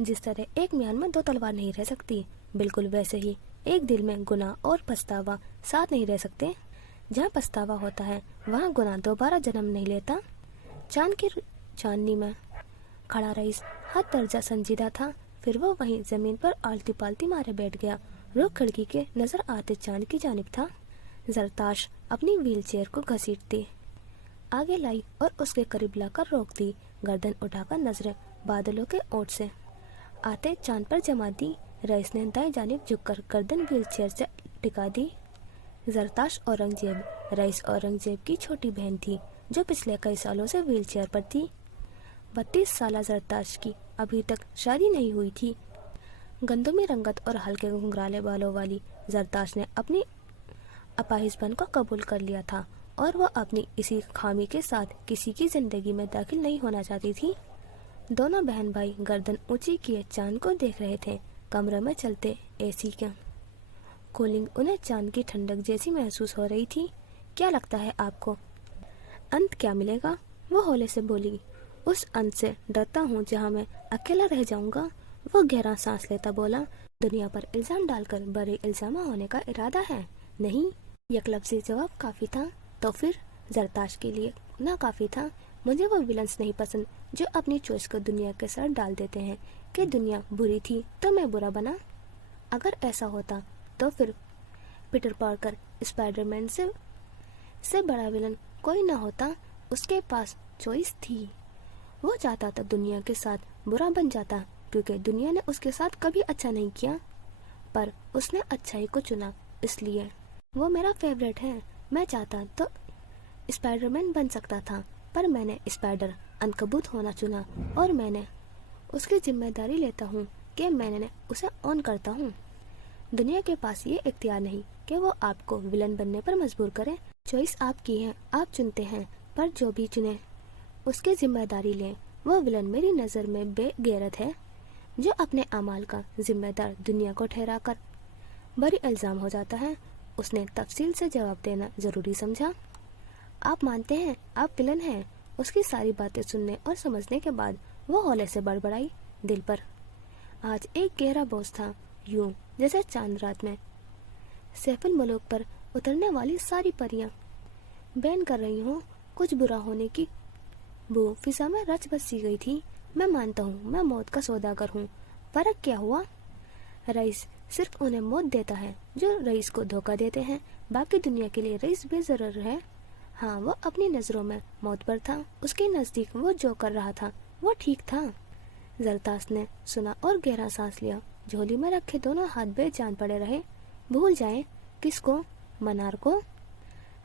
जिस तरह एक म्यान में 2 तलवार नहीं रह सकती, बिल्कुल वैसे ही एक दिल में गुनाह और पछतावा साथ नहीं रह सकते। जहाँ पछतावा होता है वहाँ गुनाह दोबारा जन्म नहीं लेता। चांद की चांदनी में खड़ा रईस हद दर्जा संजीदा था। फिर वो वहीं जमीन पर आलती पालती मारे बैठ गया। रुख खिड़की के नजर आते चांद की जानिब था। जरताश अपनी व्हीलचेयर को घसीटती आगे लाई और उसके करीब लाकर रोक दी। गर्दन उठाकर नजरें बादलों के ओट से आते चांद पर जमा दी। रईस ने दाएं जानिब झुककर गर्दन व्हीलचेयर से टिका दी। जरताश औरंगजेब रईस औरंगजेब की छोटी बहन थी, जो पिछले कई सालों से व्हीलचेयर पर थी। 32 साल जरताश की अभी तक शादी नहीं हुई थी। गंदमी रंगत और हल्के घुंघराले बालों वाली जरताश ने अपनी अपाहिजपन को कबूल कर लिया था और वह अपनी इसी खामी के साथ किसी की जिंदगी में दाखिल नहीं होना चाहती थी। दोनों बहन भाई गर्दन ऊंची किए चांद को देख रहे थे। कमरे में चलते एसी का कूलिंग उन्हें चांद की ठंडक जैसी महसूस हो रही थी। क्या लगता है आपको अंत क्या मिलेगा? वो हौले से बोली। उस अंत से डरता हूँ जहाँ मैं अकेला रह जाऊंगा। वो गहरा सांस लेता बोला। दुनिया पर इल्जाम डालकर बड़े इल्जामा होने का इरादा है? नहीं, यकलफ्ज़ी जवाब काफी था। तो फिर जरताश के लिए ना काफी था। मुझे वो विलन्स नहीं पसंद जो अपनी चॉइस को दुनिया के सर डाल देते हैं कि दुनिया बुरी थी तो मैं बुरा बना। अगर ऐसा होता तो फिर पीटर पार्कर स्पाइडरमैन से बड़ा विलन कोई ना होता। उसके पास चॉइस थी। वो चाहता था दुनिया के साथ बुरा बन जाता, क्योंकि दुनिया ने उसके साथ कभी अच्छा नहीं किया, पर उसने अच्छाई को चुना। इसलिए वो मेरा फेवरेट है। मैं चाहता तो स्पाइडरमैन बन सकता था, पर मैंने स्पाइडर अनकबूत होना चुना और मैंने उसकी जिम्मेदारी लेता हूँ कि मैंने उसे ऑन करता हूँ। दुनिया के पास ये इख्तियार नहीं कि वो आपको विलन बनने पर मजबूर करे। चॉइस आपकी है, आप चुनते हैं, पर जो भी चुने उसकी जिम्मेदारी लें। वो विलन मेरी नज़र में बेगैरत है, जो अपने अमाल का जिम्मेदार दुनिया को ठहरा कर बड़ी इल्ज़ाम हो जाता है। उसने तफसील से जवाब देना ज़रूरी समझा। आप मानते हैं आप विलन हैं? उसकी सारी बातें सुनने और समझने के बाद वो हौले से बड़बड़ाई। दिल पर आज एक गहरा बोझ था, यूं जैसे चांद रात में सैफुल मुल्क पर उतरने वाली सारी परियां बैन कर रही हूँ। कुछ बुरा होने की बू फिजा में रच बस सी गई थी। मैं मानता हूँ मैं मौत का सौदागर हूँ। फर्क क्या हुआ? रईस सिर्फ उन्हें मौत देता है जो रईस को धोखा देते हैं। बाकी दुनिया के लिए रईस बेजरूर है। हाँ, वो अपनी नजरों में मौत पर था। उसके नजदीक वो जो कर रहा था वो ठीक था। जरताश ने सुना और गहरा सांस लिया। झोली में रखे दोनों हाथ बेजान पड़े रहे। भूल जाए किसको? मनार को।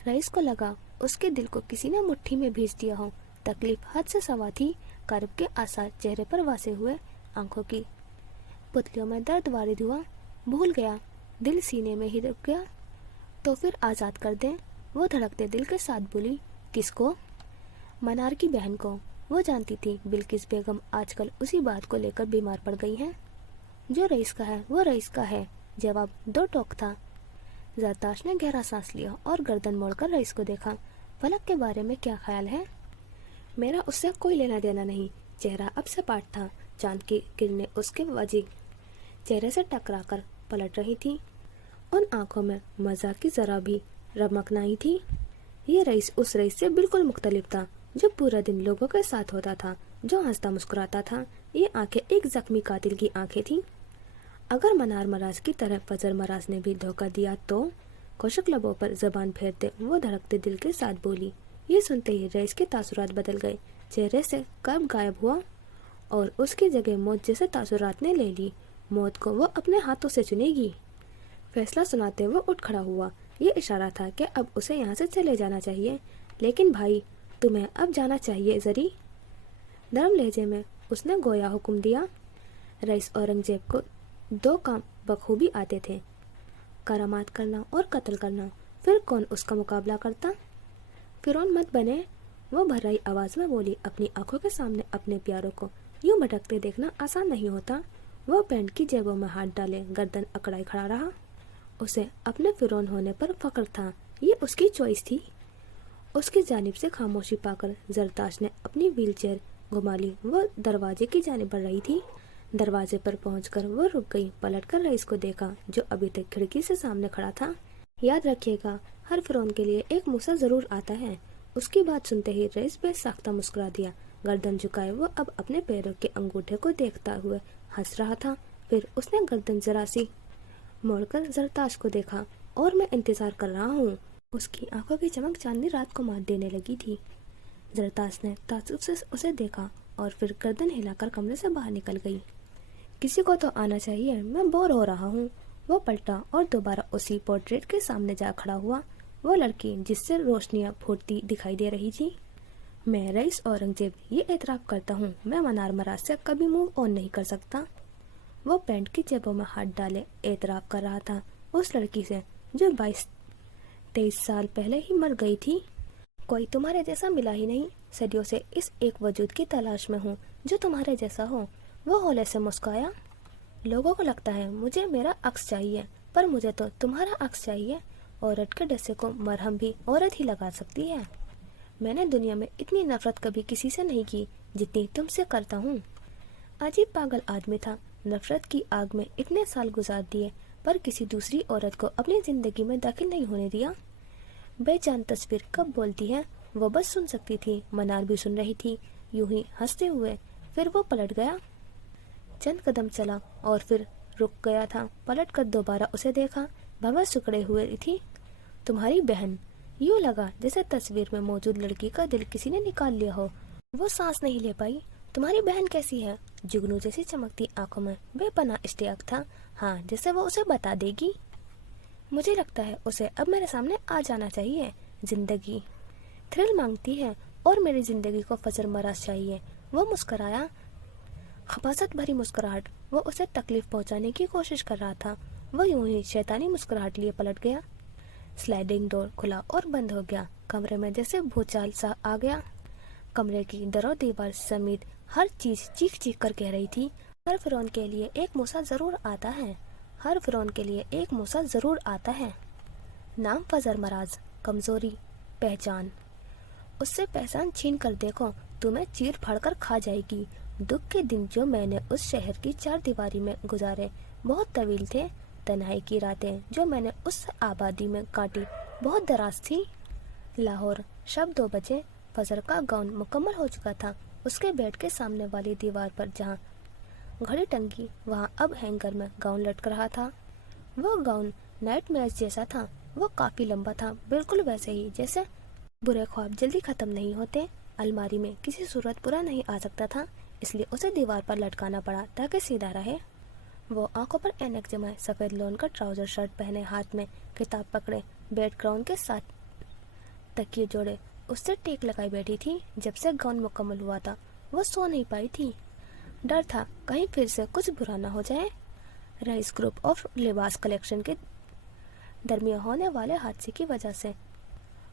रईस को लगा उसके दिल को किसी ने मुट्ठी में भींच दिया हो। तकलीफ हद से सवा थी। कर्ब के आसार चेहरे पर वासे हुए। आंखों की पुतलियों में दर्द वारिद हुआ। भूल गया, दिल सीने में ही रुक गया। तो फिर आज़ाद कर दें, वो धड़कते दिल के साथ बोली। किसको? मनार की बहन को। वो जानती थी बिल्किस बेगम आजकल उसी बात को लेकर बीमार पड़ गई हैं। जो रईस का है वो रईस का है, जवाब दो टोक था। जरताश ने गहरा सांस लिया और गर्दन मोड़कर रईस को देखा। फलक के बारे में क्या ख्याल है? मेरा उससे कोई लेना देना नहीं। चेहरा अब सपाट था। चांद की किरणें उसके वजी चेहरे से टकराकर पलट रही थी। उन आंखों में मजाक की जरा भी रमक नहीं थी। ये रईस उस रईस से बिल्कुल मुख्तलिफ था जो पूरा दिन लोगों के साथ होता था, जो हंसता मुस्कुराता था। ये आंखें एक जख्मी कातिल की आंखें थीं। अगर मनार मराज की तरह फजर मराज ने भी धोखा दिया तो? खुशक लबों पर जबान फेरते वो धड़कते दिल के साथ बोली। ये सुनते ही रईस के तासुरात बदल गए। चेहरे से कर्ब गायब हुआ और उसकी जगह मौत जैसे तासुरात ने ले ली। मौत को वो अपने हाथों से चुनेगी। फैसला सुनाते वो उठ खड़ा हुआ। ये इशारा था कि अब उसे यहाँ से चले जाना चाहिए। लेकिन भाई, तुम्हें अब जाना चाहिए जरी। नरम लहजे में उसने गोया हुक्म दिया। रईस औरंगजेब को दो काम बखूबी आते थे, करामात करना और कत्ल करना। फिर कौन उसका मुकाबला करता? फिरौन मत बने, वो भर्राई आवाज में बोली। अपनी आंखों के सामने अपने प्यारों को यूं भटकते देखना आसान नहीं होता। वो पैंट की जेबों में हाथ डाले गर्दन अकड़ाई खड़ा रहा। उसे अपने फिरौन होने पर फख्र था। ये उसकी चॉइस थी। उसकी जानिब से खामोशी पाकर जरताश ने अपनी व्हीलचेयर घुमा ली। वो दरवाजे की जानिब बढ़ रही थी। दरवाजे पर पहुंचकर वो रुक गई। पलटकर रईस को देखा जो अभी तक खिड़की से सामने खड़ा था। याद रखिएगा, हर फिरौन के लिए एक मूसा जरूर आता है। उसकी बात सुनते ही रईस बेसाख्ता मुस्कुरा दिया। गर्दन झुकाए वो अब अपने पैरों के अंगूठे को देखता हुए हंस रहा था। फिर उसने गर्दन जरा सी मोड़कर जरताश को देखा। और मैं इंतजार कर रहा हूँ। उसकी आंखों की चमक चांदनी रात को मात देने लगी थी। जरताश ने ताज्जुब से उसे देखा और फिर गर्दन हिलाकर कमरे से बाहर निकल गई। किसी को तो आना चाहिए, मैं बोर हो रहा हूँ। वो पलटा और दोबारा उसी पोर्ट्रेट के सामने जा खड़ा हुआ। वो लड़की जिससे रोशनियां फूटती दिखाई दे रही थी। मैं रईस औरंगजेब ये एतराफ करता हूँ, मैं मनार मराज से कभी मूव ऑन नहीं कर सकता। वो पैंट की जेबों में हाथ डाले एतराफ कर रहा था उस लड़की से जो 22-23 साल पहले ही मर गई थी। कोई तुम्हारे जैसा मिला ही नहीं। सदियों से इस एक वजूद की तलाश में हूँ जो तुम्हारे जैसा हो। वो हौले से मुस्काया। लोगों को लगता है मुझे मेरा अक्स चाहिए, पर मुझे तो तुम्हारा अक्स चाहिए। औरत के डसे को मरहम भी औरत ही लगा सकती है। मैंने दुनिया में इतनी नफरत कभी किसी से नहीं की जितनी तुमसे करता हूँ। अजीब पागल आदमी था। नफरत की आग में इतने साल गुजार दिए पर किसी दूसरी औरत को अपनी जिंदगी में दाखिल नहीं होने दिया। बेजान तस्वीर कब बोलती है वो बस सुन सकती थी। मनार भी सुन रही थी, यूं ही हंसते हुए। फिर वो पलट गया। चंद कदम चला और फिर रुक गया था। पलट कर दोबारा उसे देखा। भवें सुकड़े हुए थी। तुम्हारी बहन। यूं लगा जैसे तस्वीर में मौजूद लड़की का दिल किसी ने निकाल लिया हो। वो सांस नहीं ले पाई। तुम्हारी बहन कैसी है? जुगनू जैसी चमकती आंखों में बेपनाह इश्तियाक था। हाँ, जैसे वो उसे बता देगी। मुझे लगता है उसे अब मेरे सामने आ जाना चाहिए। जिंदगी थ्रिल मांगती है और मेरी जिंदगी को फजर मराज चाहिए। वो मुस्कुराया, खपासत भरी मुस्कुराहट। वो उसे तकलीफ पहुंचाने की कोशिश कर रहा था। वो यूं ही शैतानी मुस्कुराहट लिए पलट गया। स्लाइडिंग डोर खुला और बंद हो गया। कमरे में जैसे भूचाल सा आ गया। कमरे की दरो दीवार समेत हर चीज चीख चीख कर कह रही थी, हर फिरौन के लिए एक मूसा जरूर आता है। हर फिरौन के लिए एक मूसा जरूर आता है। नाम फजर मराज, कमजोरी, पहचान। उससे पहचान छीन कर देखो, तुम्हें चीर फाड़ कर खा जाएगी। दुख के दिन जो मैंने उस शहर की 4 दीवारी में गुजारे बहुत तवील थे। तन्हाई की रातें जो मैंने उस आबादी में काटी बहुत दराज थी। लाहौर, शब 2 बजे। फजर का गाउन मुकम्मल हो चुका था। उसके बेड के सामने वाली दीवार पर जहाँ घड़ी टंगी वहाँ अब हैंगर में गाउन लटक रहा था। वो गाउन नाइट मैच जैसा था। वो काफी लंबा था, बिल्कुल वैसे ही जैसे बुरे ख्वाब जल्दी खत्म नहीं होते। अलमारी में किसी सूरत पूरा नहीं आ सकता था, इसलिए उसे दीवार पर लटकाना पड़ा ताकि सीधा रहे। वो आंखों पर ऐनक जमाए, सफेद लोन का ट्राउजर शर्ट पहने, हाथ में किताब पकड़े, बेड क्राउन के साथ तकिए जोड़े उससे टेक लगाई बैठी थी। जब से गाउन मुकम्मल हुआ था वो सो नहीं पाई थी। डर था कहीं फिर से कुछ बुरा न हो जाए। रईस ग्रुप ऑफ लिबास कलेक्शन के दरमियान होने वाले हादसे की वजह से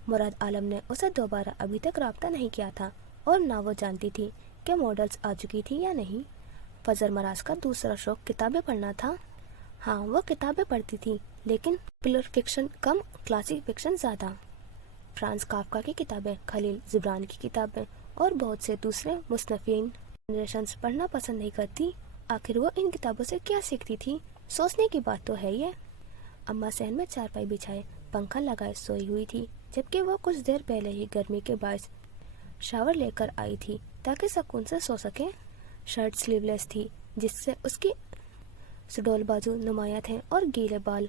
मुराद आलम ने उसे दोबारा अभी तक राब्ता नहीं किया था और ना वो जानती थी कि मॉडल्स आ चुकी थी या नहीं। फजर मराज का दूसरा शौक किताबें पढ़ना था। हाँ, वो किताबें पढ़ती थी, लेकिन पॉपुलर फिक्शन कम, क्लासिक फिक्शन ज़्यादा। फ्रांस काफ्का की किताबें, खलील जिब्रान की किताबें और बहुत से दूसरे मुसन्निफीन जनरेशंस पढ़ना पसंद नहीं करती। आखिर वो इन किताबों से क्या सीखती थी? सोचने की बात तो है ये। अम्मा सहन में चारपाई बिछाए पंखा लगाए सोई हुई थी, जबकि वो कुछ देर पहले ही गर्मी के बायस शावर लेकर आई थी ताकि सुकून से सो सके। शर्ट स्लीवलेस थी, जिससे उसकी सुडौल बाजू नुमाया थे और गीले बाल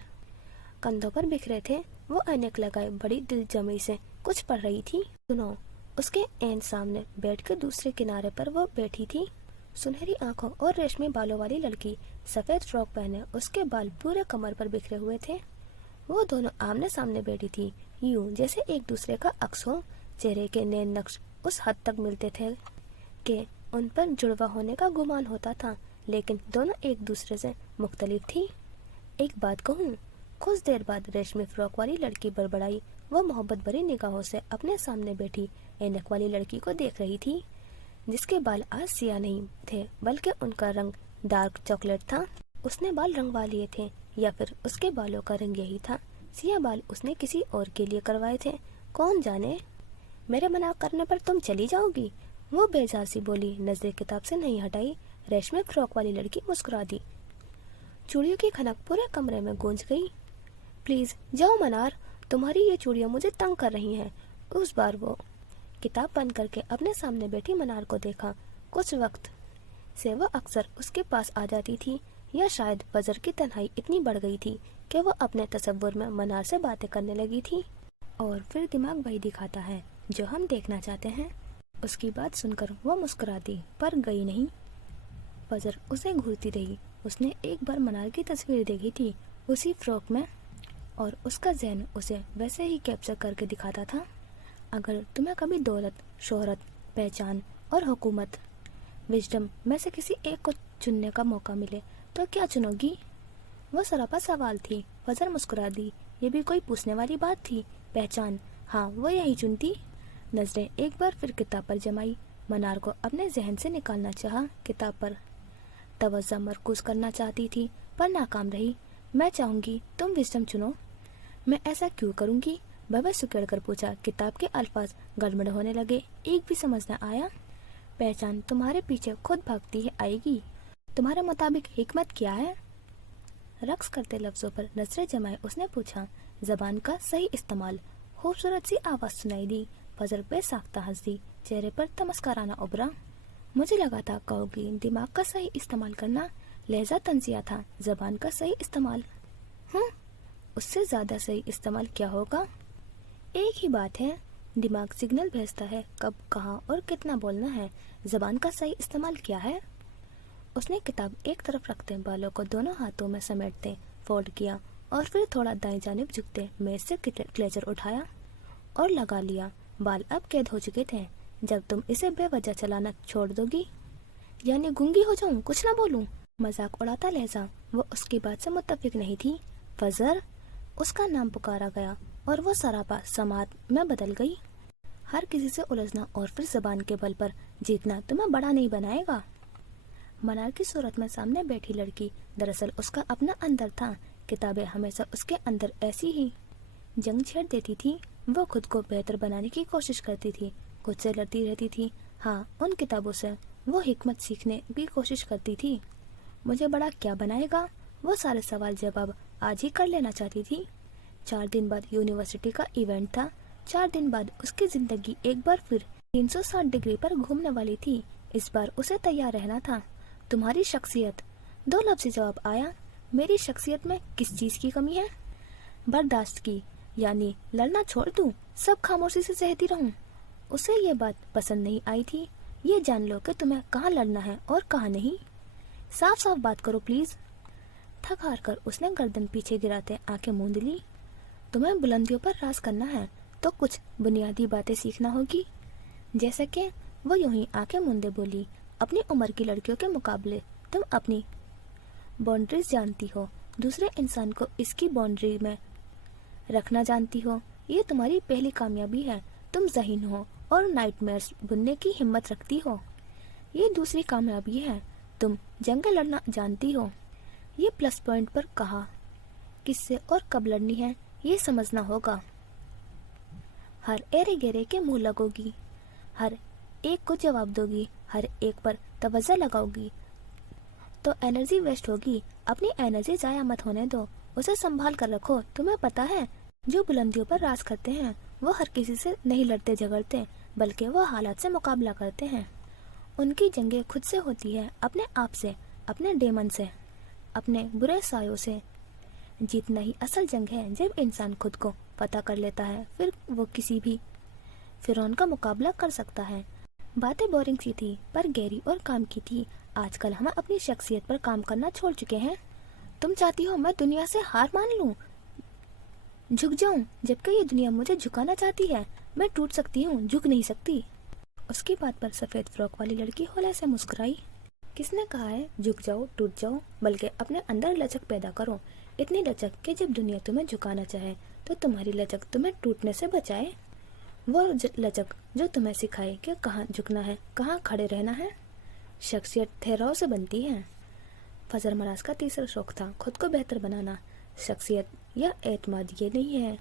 कंधों पर बिखरे थे। वो ऐनक लगाए बड़ी दिलजमी से कुछ पढ़ रही थी। सुनो, उसके ऐन सामने बेड के दूसरे किनारे पर वो बैठी थी। सुनहरी आंखों और रेशमी बालों वाली लड़की, सफेद फ्रॉक पहने, उसके बाल पूरे कमर पर बिखरे हुए थे। वो दोनों आमने सामने बैठी थी, यूं जैसे एक दूसरे का अक्स हो। चेहरे के नैन नक्श उस हद तक मिलते थे कि उन पर जुड़वा होने का गुमान होता था, लेकिन दोनों एक दूसरे से मुख्तलिफ थी। एक बात कहूँ, कुछ देर बाद रेशमी फ्रॉक वाली लड़की बड़बड़ाई। वो मोहब्बत भरी निगाहों से अपने सामने बैठी ऐनक वाली लड़की को देख रही थी, जिसके बाल आज सियाह नहीं थे बल्कि उनका रंग डार्क चॉकलेट था। उसने बाल रंगवा लिए थे या फिर उसके बालों का रंग यही था। सियाह बाल उसने किसी और के लिए करवाए थे, कौन जाने। मेरे मना करने पर तुम चली जाओगी? वो बेजार सी बोली, नजरें किताब से नहीं हटाई। रेशमी फ्रॉक वाली लड़की मुस्कुरा दी। चूड़ियों की खनक पूरे कमरे में गूंज गई। प्लीज जाओ मनार, तुम्हारी ये चूड़ियां मुझे तंग कर रही हैं। उस बार वो किताब बंद करके अपने सामने बैठी मनार को देखा। कुछ वक्त से वो अक्सर उसके पास आ जाती थी, या शायद फजर की तन्हाई इतनी बढ़ गई थी कि वो अपने तसव्वुर में मनार से बातें करने लगी थी। और फिर दिमाग वही दिखाता है जो हम देखना चाहते हैं। उसकी बात सुनकर वो मुस्कुरा दी, पर गई नहीं। फजर उसे घूरती रही। उसने एक बार मनार की तस्वीर देखी थी उसी फ्रॉक में, और उसका ज़हन उसे वैसे ही कैप्चर करके दिखाता था। अगर तुम्हें कभी दौलत, शोहरत, पहचान और हुकूमत, विजडम में से किसी एक को चुनने का मौका मिले तो क्या चुनोगी? वो सरापा सवाल थी। फजर मुस्कुरा दी। ये भी कोई पूछने वाली बात थी? पहचान, हाँ, वो यही चुनती। नजरें एक बार फिर किताब पर जमाई। मनार को अपने जहन से निकालना चाहा। किताब पर तवज्जो मरकूज करना चाहती थी, पर नाकाम रही। मैं चाहूंगी तुम विजडम चुनो। मैं ऐसा क्यों करूंगी? बबे सुकेड़ कर पूछा। किताब के अल्फाज गड़बड़ होने लगे। एक भी समझ न आया। पहचान तुम्हारे पीछे खुद भागती है आएगी। तुम्हारे मुताबिक हिकमत क्या है? रक्स करते लफ्जों पर नजरें जमाए उसने पूछा। जबान का सही इस्तेमाल। खूबसूरत सी आवाज सुनाई दी। फजर बेसाख्ता हंस दी। चेहरे पर तमस्काराना उभरा। मुझे लगा था कहोगी दिमाग का सही इस्तेमाल करना। लहजा तंजिया था। जबान का सही इस्तेमाल, उससे ज्यादा सही इस्तेमाल क्या होगा? एक ही बात है, दिमाग सिग्नल भेजता है कब, कहाँ और कितना बोलना है। जबान का सही इस्तेमाल क्या है? उसने किताब एक तरफ रखते बालों को दोनों हाथों में समेटते फोल्ड किया और फिर थोड़ा दाएं जानिब झुकते मेज से क्लेचर उठाया और लगा लिया। बाल अब कैद हो चुके थे। जब तुम इसे बेवजह चलाना छोड़ दोगी, यानी गूंगी हो जाऊं, कुछ ना बोलूं? मजाक उड़ाता लहजा। वो उसकी बात से मुत्तफिक नहीं थी। फजर, उसका नाम पुकारा गया और वो सरापा समात में बदल गई। हर किसी से उलझना और फिर जबान के बल पर जीतना तुम्हें बड़ा नहीं बनाएगा। मनार की सूरत में सामने बैठी लड़की दरअसल उसका अपना अंदर था। किताबें हमेशा उसके अंदर ऐसी ही जंग छेड़ देती थी। वो खुद को बेहतर बनाने की कोशिश करती थी, खुद से लड़ती रहती थी। हाँ, उन किताबों से वो हिकमत सीखने की कोशिश करती थी। मुझे बड़ा क्या बनाएगा? वो सारे सवाल जवाब आज ही कर लेना चाहती थी। 4 दिन बाद यूनिवर्सिटी का इवेंट था। 4 दिन बाद उसकी जिंदगी एक बार फिर 360 डिग्री पर घूमने वाली थी। इस बार उसे तैयार रहना था। तुम्हारी शख्सियत, 2 लफ्ज़ी जवाब आया। मेरी शख्सियत में किस चीज की कमी है? बर्दाश्त की, यानी लड़ना छोड़ दूं, सब खामोशी से सहती रहूं? उसे ये बात पसंद नहीं आई थी। ये जान लो कि तुम्हें कहाँ लड़ना है और कहाँ नहीं। साफ साफ बात करो प्लीज। थक हार कर उसने गर्दन पीछे गिराते आंखें मूंद ली। तुम्हें बुलंदियों पर राज करना है तो कुछ बुनियादी बातें सीखना होगी। जैसे कि वो यूं ही आंखें मूंदे बोली, अपनी उम्र की लड़कियों के मुकाबले तुम अपनी बाउंड्रीज जानती हो, दूसरे इंसान को इसकी बाउंड्री में रखना जानती हो। ये तुम्हारी पहली कामयाबी है। तुम ज़हीन हो और नाइटमेयर्स बुनने की हिम्मत रखती हो। ये दूसरी कामयाबी है, तुम जंग लड़ना जानती हो। ये प्लस पॉइंट पर कहा किससे और कब लड़नी है ये समझना होगा। हर एरे गेरे के मुंह लगोगी, हर एक को जवाब दोगी, हर एक पर तवज्जो लगाओगी तो एनर्जी वेस्ट होगी। अपनी एनर्जी जाया मत होने दो, उसे संभाल कर रखो। तुम्हें पता है जो बुलंदियों पर राज करते हैं वो हर किसी से नहीं लड़ते झगड़ते, बल्कि वो हालात से मुकाबला करते हैं। उनकी जंगें खुद से होती है, अपने आप से, अपने डेमन से, अपने बुरे सायों से। जीतना ही असल जंग है। जब इंसान खुद को पता कर लेता है फिर वो किसी भी फिरौन का मुकाबला कर सकता है। बातें बोरिंग सी थी पर गहरी और काम की थी। आजकल हम अपनी शख्सियत पर काम करना छोड़ चुके हैं। तुम चाहती हो मैं दुनिया से हार मान लूं, झुक जाऊं, जबकि ये दुनिया मुझे झुकाना चाहती है। मैं टूट सकती हूँ, झुक नहीं सकती। उसकी बात पर सफेद फ्रॉक वाली लड़की हौले से मुस्कुराई। किसने कहा है झुक जाओ टूट जाओ, बल्कि अपने अंदर लचक पैदा करो। इतनी लचक कि जब दुनिया तुम्हें झुकाना चाहे तो तुम्हारी लचक तुम्हें टूटने से बचाए। वो लचक जो तुम्हें सिखाए कि कहाँ झुकना है, कहाँ खड़े रहना है। शख्सियत ठहराव से बनती है। फजर मराज का तीसरा शौक था खुद को बेहतर बनाना। शख्सियत या एतमाद ये नहीं है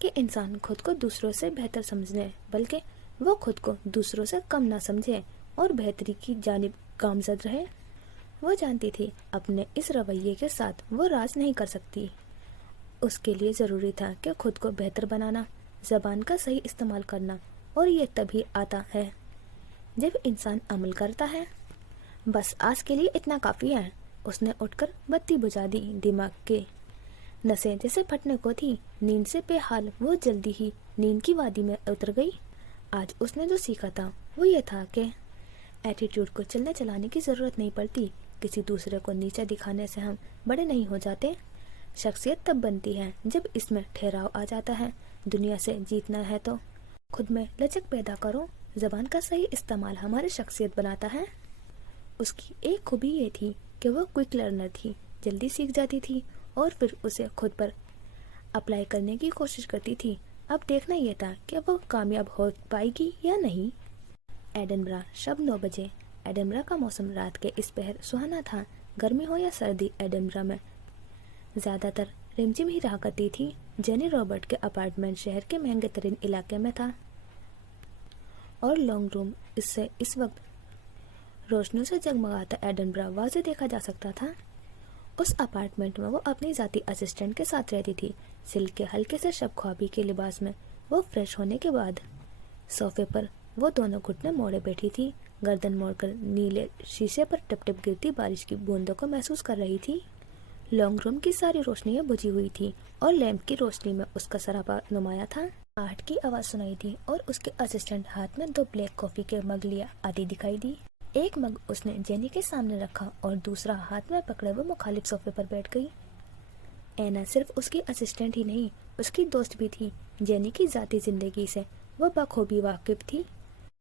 कि इंसान खुद को दूसरों से बेहतर समझे, बल्कि वो खुद को दूसरों से कम ना समझे और बेहतरी की जानिब गामजद रहे। वो जानती थी अपने इस रवैये के साथ वो राज नहीं कर सकती। उसके लिए ज़रूरी था कि खुद को बेहतर बनाना, ज़बान का सही इस्तेमाल करना, और ये तभी आता है जब इंसान अमल करता है। बस आज के लिए इतना काफ़ी है। उसने उठकर बत्ती बुझा दी। दिमाग के नसें जैसे फटने को थी। नींद से बेहाल वो जल्दी ही नींद की वादी में उतर गई। आज उसने जो सीखा था वो ये था कि एटीट्यूड को चलने चलाने की ज़रूरत नहीं पड़ती। किसी दूसरे को नीचा दिखाने से हम बड़े नहीं हो जाते। शख्सियत तब बनती है जब इसमें ठहराव आ जाता है। दुनिया से जीतना है तो खुद में लचक पैदा करो। ज़बान का सही इस्तेमाल हमारी शख्सियत बनाता है। उसकी एक खूबी ये थी कि वो क्विक लर्नर थी, जल्दी सीख जाती थी और फिर उसे खुद पर अप्लाई करने की कोशिश करती थी। अब देखना यह था कि वो कामयाब हो पाएगी या नहीं। एडनबरा शब 9 बजे। एडनबरा का मौसम रात के इस पहर सुहाना था। गर्मी हो या सर्दी, एडनबरा में ज़्यादातर रिमझिम ही रहा करती थी। जेनी रॉबर्ट के अपार्टमेंट शहर के महंगे तरीन इलाके में था और लॉन्ग रूम इससे इस वक्त रोशनियों से जगमगाता एडनबरा वाज़े देखा जा सकता था। उस अपार्टमेंट में वो अपनी ज़ाती असिस्टेंट के साथ रहती थी। सिल्क के हल्के से शब ख्वाबी के लिबास में वो फ्रेश होने के बाद सोफे पर वो दोनों घुटने मोड़े बैठी थी, गर्दन मोड़कर नीले शीशे पर टप टप गिरती बारिश की बूंदों को महसूस कर रही थी। लॉन्ग रूम की सारी रोशनियां बुझी हुई थी और लैंप की रोशनी में उसका सरापा नुमाया था। आहट की आवाज़ सुनाई दी और उसके असिस्टेंट हाथ में 2 ब्लैक कॉफ़ी के मग लिया आती दिखाई दी। एक मग उसने जेनी के सामने रखा और दूसरा हाथ में पकड़े वो मुखालिफ सोफे पर बैठ गई। एना सिर्फ उसकी असिस्टेंट ही नहीं, उसकी दोस्त भी थी। जेनी की ज़ाती जिंदगी से वो बखूबी वाकिफ थी।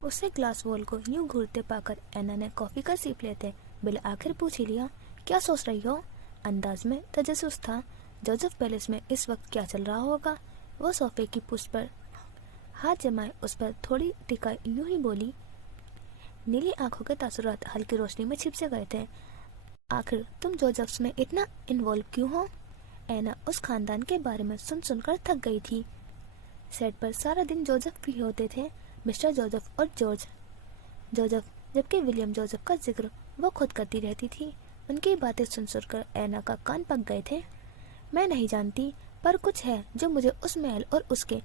उससे ग्लास वॉल को यूं घूरते पाकर एना ने कॉफ़ी का सीप लेते बिल आखिर पूछ ही लिया, क्या सोच रही हो? अंदाज में तजस्सुस था। जोसेफ पैलेस में इस वक्त क्या चल रहा होगा? वो सोफे की पुष्ट पर हाथ जमाए उस पर थोड़ी टिकाई यूं ही बोली। नीली आंखों के तासुरात हल्की रोशनी में छिप से गए थे। आखिर तुम जोसेफ में इतना इन्वॉल्व क्यों हो? एना उस खानदान के बारे में सुन सुनकर थक गई थी। सेट पर सारा दिन जोसेफ भी होते थे, मिस्टर जोसेफ और जॉर्ज जोसेफ, जबकि विलियम जोसेफ का जिक्र वो खुद करती रहती थी। उनकी बातें सुन सुनकर एना का कान पक गए थे। मैं नहीं जानती, पर कुछ है जो मुझे उस महल और उसके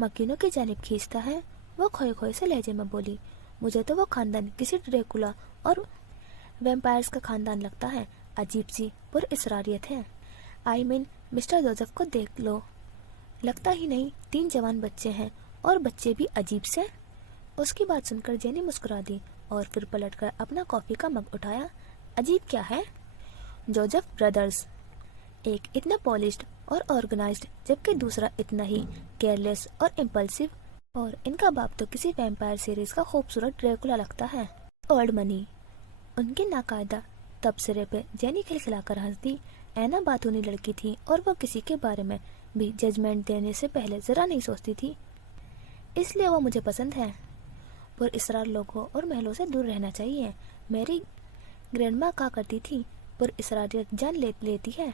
मकीनों की जानिब खींचता है। वो खोए खोए से लहजे में बोली, मुझे तो वो खानदान किसी ड्रैकुला और वैम्पायर्स का खानदान लगता है। अजीब सी पुरइसरारियत है। आई मीन मिस्टर जोसेफ को देख लो, लगता ही नहीं 3 जवान बच्चे हैं और बच्चे भी अजीब से। उसकी बात सुनकर जेनी मुस्कुरा दी और फिर पलटकर अपना कॉफी का मग उठाया। अजीब क्या है? जोसेफ ब्रदर्स, एक इतना पॉलिश्ड और ऑर्गेनाइज्ड, जबकि दूसरा इतना ही केयरलेस और इम्पल्सिव। और इनका बाप तो किसी वैम्पायर सीरीज का खूबसूरत ड्रैकुला लगता है। Old money. उनके नाकायदा तबसरे पे जेनी खिलखिलाकर हंस दी। ऐना बातूनी लड़की थी और वो किसी के बारे में भी जजमेंट देने से पहले जरा नहीं सोचती थी, इसलिए वो मुझे पसंद है। पर इसरार लोगों और महलों से दूर रहना चाहिए। मेरी ग्रैंडमा कहा करती थी, पर इसरारियत जान लेती है।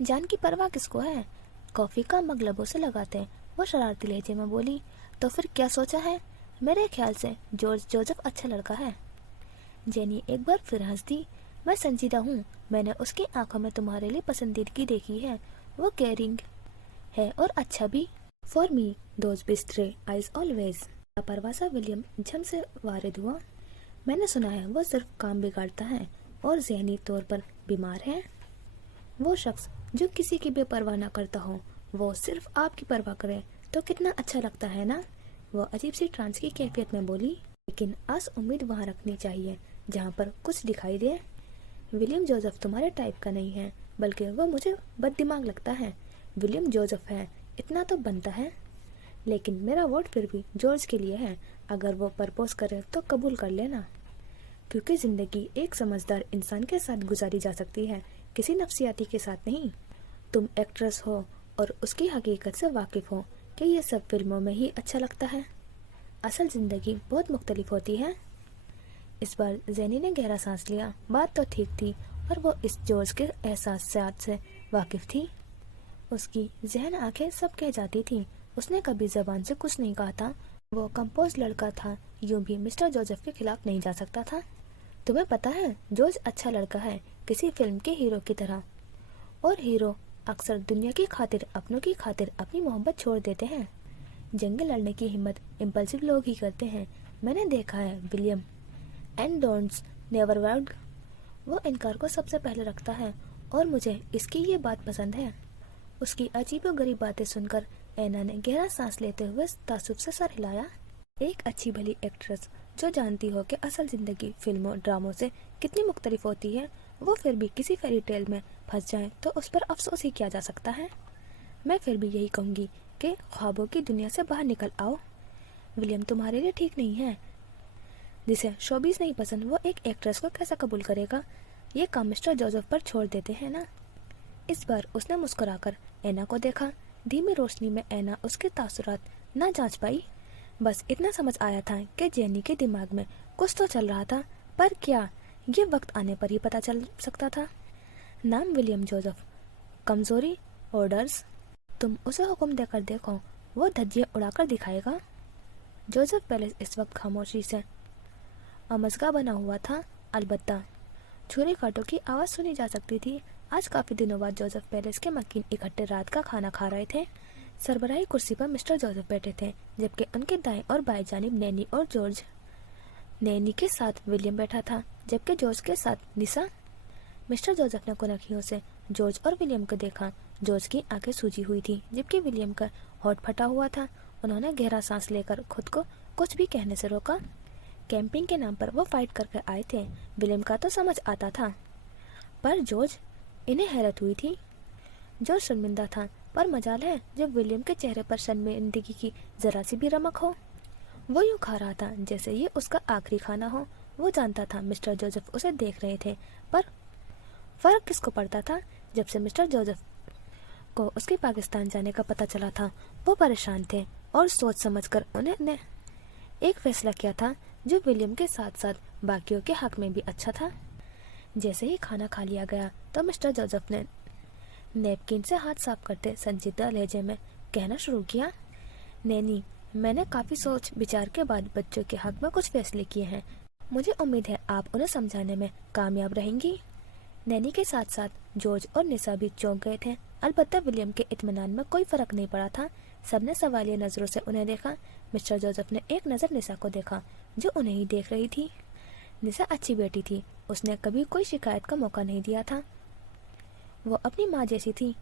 जान की परवाह किसको है? कॉफी का मग लबों से लगाते वो शरारती लहजे में बोली। तो फिर क्या सोचा है? मेरे ख्याल से जॉर्ज जोसेफ अच्छा लड़का है। जेनी एक बार फिर हंस दी। मैं संजीदा हूँ, मैंने उसकी आंखों में तुम्हारे लिए पसंदीदगी देखी है। वो केयरिंग है और अच्छा भी। For me those bistre eyes always. लापरवाह सा विलियम झम से वारिद हुआ। मैंने सुना है वो सिर्फ काम बिगाड़ता है और ज़हनी तौर पर बीमार है। वो शख्स जो किसी की बेपरवाह न करता हो, वो सिर्फ आपकी परवाह करे तो कितना अच्छा लगता है ना। वो अजीब सी ट्रांस की कैफियत में बोली। लेकिन आस उम्मीद वहाँ रखनी चाहिए जहाँ पर कुछ दिखाई दे। विलियम जोसेफ तुम्हारे टाइप का नहीं है, बल्कि वो मुझे बददिमाग लगता है। विलियम जोसेफ है, इतना तो बनता है। लेकिन मेरा वोट फिर भी जॉर्ज के लिए है। अगर वो प्रपोज करे तो कबूल कर लेना, क्योंकि जिंदगी एक समझदार इंसान के साथ गुजारी जा सकती है, किसी नफसियाती के साथ नहीं। तुम एक्ट्रेस हो और उसकी हकीकत से वाकिफ हो कि ये सब फिल्मों में ही अच्छा लगता है। असल जिंदगी बहुत मुख्तलिफ होती है। इस बार जेनी ने गहरा सांस लिया। बात तो ठीक थी और वो इस जॉर्ज के एहसासात से वाकिफ थी। उसकी जहन आंखें सब कह जाती थी। उसने कभी जबान से कुछ नहीं कहा था। वो कंपोज लड़का था, यूं भी मिस्टर जोसेफ के खिलाफ नहीं जा सकता था। तुम्हें पता है जॉर्ज अच्छा लड़का है, किसी फिल्म के हीरो की तरह। और हीरो अक्सर दुनिया की खातिर, अपनों की खातिर अपनी मोहब्बत छोड़ देते हैं। जंग लड़ने की हिम्मत इम्पल्सिव लोग ही करते हैं। मैंने देखा है William and don'ts never word. वो इनकार को सबसे पहले रखता है और मुझे इसकी ये बात पसंद है। उसकी अजीबोगरीब बातें सुनकर ऐना ने गहरा सांस लेते हुए तासुब से सर हिलाया। एक अच्छी भली एक्ट्रेस जो जानती हो कि असल जिंदगी फिल्मों ड्रामों से कितनी मुख्तलिफ होती है, वो फिर भी किसी फेरी टेल में फंस जाए तो उस पर अफसोस ही किया जा सकता है। मैं फिर भी यही कहूँगी कि ख्वाबों की दुनिया से बाहर निकल आओ। विलियम तुम्हारे लिए ठीक नहीं है। जिसे शोबीज नहीं पसंद वो एक एक्ट्रेस को कैसा कबूल करेगा? ये काम मिस्टर जोसेफ पर छोड़ देते हैं ना। इस बार उसने मुस्कुराकर ऐना को देखा। धीमी रोशनी में ऐना उसके तासुरात ना जांच पाई। बस इतना समझ आया था कि जेनी के दिमाग में कुछ तो चल रहा था, पर क्या, ये वक्त आने पर ही पता चल सकता था। नाम विलियम जोसेफ, कमजोरी, ऑर्डर्स। तुम उसे हुक्म देकर देखो, वो धज्जियां उड़ाकर दिखाएगा। जोसेफ पैलेस इस वक्त खामोशी से अमज़गा बना हुआ था। अलबत्ता छुरी कांटों की आवाज़ सुनी जा सकती थी। आज काफ़ी दिनों बाद जोसेफ पैलेस के मक्कीन इकट्ठे रात का खाना खा रहे थे। सरबराही कुर्सी पर मिस्टर जोसेफ बैठे थे, जबकि उनके दाएं और बाएं जानिब नैनी और जॉर्ज। नैनी के साथ विलियम बैठा था, जबकि जॉर्ज के साथ निसा। मिस्टर जोसेफ ने कुनखियों से जॉर्ज और विलियम को देखा। जॉर्ज की आंखें सूजी हुई थी, जबकि विलियम का होंठ फटा हुआ था। उन्होंने गहरा सांस लेकर खुद को कुछ भी कहने से रोका। कैंपिंग के नाम पर वो फाइट करके आए थे। विलियम का तो समझ आता था, पर जॉर्ज, इन्हें हैरत हुई थी। जॉर्ज शर्मिंदा था, पर मजाल है जब विलियम के चेहरे पर शर्मिंदगी की जरा सी भी रमक हो। वो यूं खा रहा था जैसे ये उसका आखिरी खाना हो। वो जानता था मिस्टर जोसेफ उसे देख रहे थे, पर फर्क किसको पड़ता था? जब से मिस्टर जोसेफ को उसके पाकिस्तान जाने का पता चला था, वो परेशान थे और सोच समझकर उन्होंने एक फैसला किया था जो विलियम के साथ साथ बाकियों के हक में भी अच्छा था। जैसे ही खाना खा लिया गया तो मिस्टर जोसेफ ने नैपकिन से हाथ साफ करते संजीदा लहजे में कहना शुरू किया, नैनी, मैंने काफ़ी सोच विचार के बाद बच्चों के हक में कुछ फैसले किए हैं। मुझे उम्मीद है आप उन्हें समझाने में कामयाब रहेंगी। नैनी के साथ साथ जॉर्ज और निसा भी चौंक गए थे। अलबत्ता विलियम के इत्मीनान में कोई फर्क नहीं पड़ा था। सबने सवालिया नजरों से उन्हें देखा। मिस्टर जोसेफ ने एक नज़र निसा को देखा, जो उन्हें ही देख रही थी। निसा अच्छी बेटी थी, उसने कभी कोई शिकायत का मौका नहीं दिया था। वो अपनी माँ जैसी थी।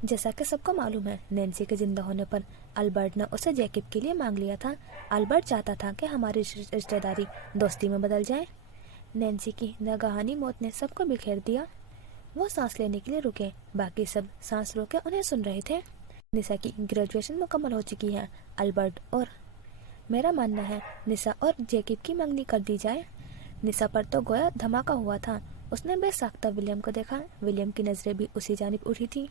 जैसा कि सबको मालूम है, नैन्सी के जिंदा होने पर अल्बर्ट ने उसे जैकब के लिए मांग लिया था। अल्बर्ट चाहता था कि हमारी रिश्तेदारी दोस्ती में बदल जाए। नैन्सी की नागहानी मौत ने सबको बिखेर दिया। वो सांस लेने के लिए रुके, बाकी सब सांस रोके उन्हें सुन रहे थे। निसा की ग्रेजुएशन मुकम्मल हो चुकी है, अल्बर्ट, और मेरा मानना है निसा और जैकब की मंगनी कर दी जाए। निशा पर तो गोया धमाका हुआ था। उसने बेसाख्ता विलियम को देखा। विलियम की नजरें भी उसी जानिब उठी थी।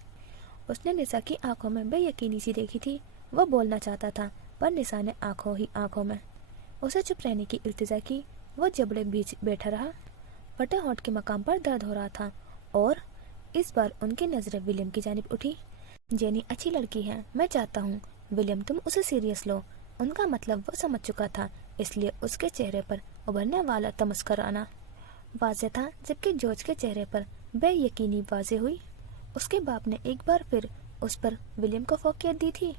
उसने निशा की आंखों में बेयकीनी सी देखी थी। वो बोलना चाहता था, पर निशा ने आंखों ही आंखों में उसे चुप रहने की इल्तिजा की। वो जबड़े बीच बैठा रहा। फटे होंठ के मकाम पर दर्द हो रहा था और इस बार उनकी नजरें विलियम की जानिब उठी। जेनी अच्छी लड़की है, मैं चाहता हूँ विलियम तुम उसे सीरियस लो। उनका मतलब वो समझ चुका था, इसलिए उसके चेहरे पर उभरने वाला तमस्कराना वाज़े था, जबकि जॉर्ज के चेहरे पर बेयकीनी वाज़े हुई। उसके बाप ने एक बार फिर उस पर विलियम को फोकियत दी थी।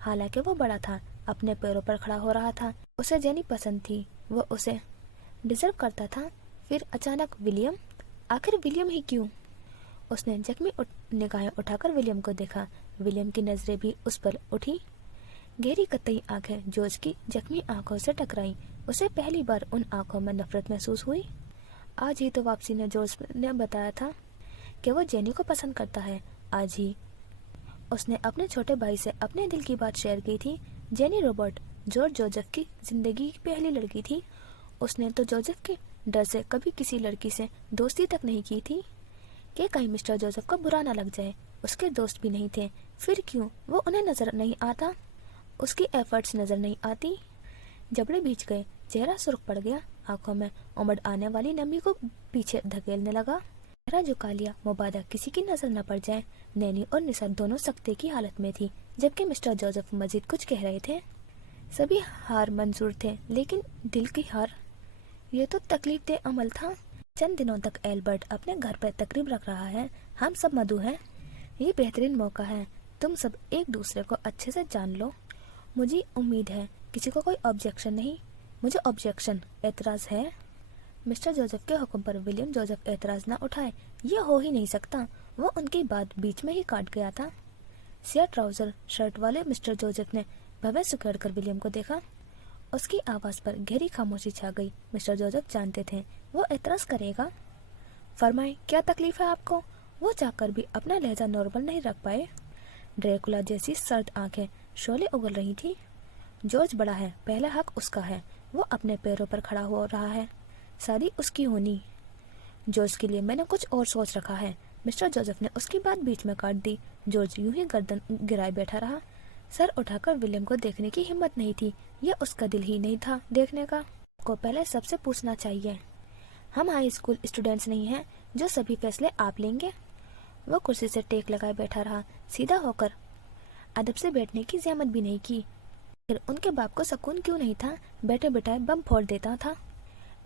हालांकि वो बड़ा था, अपने पैरों पर खड़ा हो रहा था। उसे जेनी पसंद थी, वो उसे डिजर्व करता था। फिर अचानक विलियम, आखिर विलियम ही क्यों? उसने जख्मी निगाहें उठाकर विलियम को देखा। विलियम की नजरें भी उस पर उठी। गहरी कतई आंखें जॉर्ज की जख्मी आंखों से टकराई। उसे पहली बार उन आंखों में नफरत महसूस हुई। आज ही तो वापसी ने जॉर्ज ने बताया था कि वो जेनी को पसंद करता है। आज ही उसने अपने छोटे भाई से अपने दिल की बात शेयर की थी। जेनी रॉबर्ट जॉर्ज जोसेफ की जिंदगी की पहली लड़की थी। उसने तो जोसेफ के डर से कभी किसी लड़की से दोस्ती तक नहीं की थी कि कहीं मिस्टर जोसेफ को बुरा ना लग जाए। उसके दोस्त भी नहीं थे, फिर क्यों वो उन्हें नजर नहीं आता? उसकी एफर्ट्स नजर नहीं आती। जबड़े भींच गए, चेहरा सुर्ख पड़ गया। आंखों में उमड़ आने वाली नमी को पीछे धकेलने लगा। चेहरा झुका लिया, मुबादा किसी की नजर न पड़ जाए। नैनी और निशा दोनों सख्ते की हालत में थी, जबकि मिस्टर जोसेफ मजीद कुछ कह रहे थे। सभी हार मंजूर थे, लेकिन दिल की हार, ये तो तकलीफ दे अमल था। चंद दिनों तक एल्बर्ट अपने घर पर तकरीब रख रहा है। हम सब मधु हैं। ये बेहतरीन मौका है, तुम सब एक दूसरे को अच्छे से जान लो। मुझे उम्मीद है किसी को कोई ऑब्जेक्शन नहीं। मुझे ऑब्जेक्शन, एतराज है। मिस्टर जोसेफ के हुक्म पर विलियम जोसेफ एतराज न उठाए, ये हो ही नहीं सकता। वो उनकी बात बीच में ही काट गया था। सिया ट्राउजर शर्ट वाले मिस्टर जोसेफ ने भवें सुखेड़ कर विलियम को देखा। उसकी आवाज पर गहरी खामोशी छा गई। मिस्टर जोसेफ जानते थे वो एतराज करेगा। फरमाए, क्या तकलीफ है आपको? वो चाहकर भी अपना लहजा नॉर्मल नहीं रख पाए। ड्रैकुला जैसी सर्द आंखें शोले उगल रही थी। जॉर्ज बड़ा है, पहला हक उसका है। वो अपने पैरों पर खड़ा हो रहा है, सारी उसकी होनी। जॉर्ज के लिए मैंने कुछ और सोच रखा है। मिस्टर जोसेफ ने उसकी बात बीच में काट दी। जॉर्ज यूं ही गर्दन गिराए बैठा रहा। सर उठाकर विलियम को देखने की हिम्मत नहीं थी। यह उसका दिल ही नहीं था देखने का। को पहले सबसे पूछना चाहिए, हम हाई स्कूल स्टूडेंट्स नहीं हैं जो सभी फैसले आप लेंगे। वो कुर्सी से टेक लगाए बैठा रहा, सीधा होकर अदब से बैठने की जहमत भी नहीं की। फिर उनके बाप को सुकून क्यों नहीं था? बैठे बैठाए बम फोड़ देता था।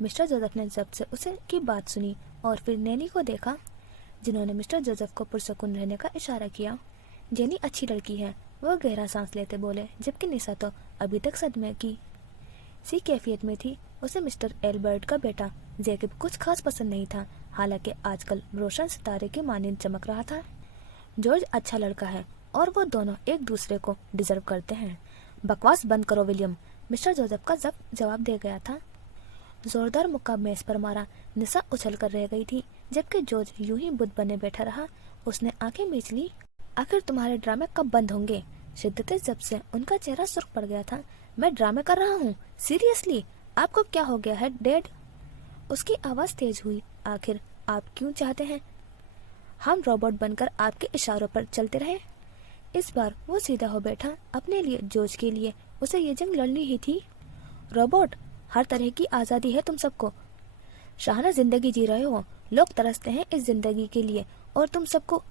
मिस्टर जोसेफ ने जब से उसे की बात सुनी और फिर नैनी को देखा, जिन्होंने मिस्टर जोसेफ को पुरसुकून रहने का इशारा किया। जेनी अच्छी लड़की है, वो गहरा सांस लेते बोले, जबकि निशा तो अभी तक सदमे की सी कैफियत में थी। उसे मिस्टर एल्बर्ट का बेटा जैकब कुछ खास पसंद नहीं था, हालांकि आजकल रोशन सितारे के मानिंद चमक रहा था। जॉर्ज अच्छा लड़का है और वो दोनों एक दूसरे को डिजर्व करते हैं। बकवास बंद करो विलियम, मिस्टर जोसेफ का जवाब दे गया था। जोरदार मुक्का मेज पर मारा। निशा उछल कर रह गई थी, जबकि जॉर्ज यूं ही बुद्ध बने बैठा रहा। उसने आंखें मीच ली। आखिर तुम्हारे ड्रामे कब बंद होंगे? शिद्दत जब से उनका चेहरा सुर्ख पड़ गया था। मैं ड्रामे कर रहा हूँ? सीरियसली? आपको क्या हो गया है डैड? उसकी आवाज तेज हुई। आखिर आप क्यों चाहते हैं हम रोबोट बनकर आपके इशारों पर चलते रहे? इस बार वो सीधा हो बैठा। अपने लिए, जॉर्ज के लिए उसे ये जंग लड़नी ही थी। रोबोट, हर तरह की आजादी है तुम सबको। शाहाना जिंदगी जी रहे हो, लोग तरसते हैं इस जिंदगी के लिए और तुम सबको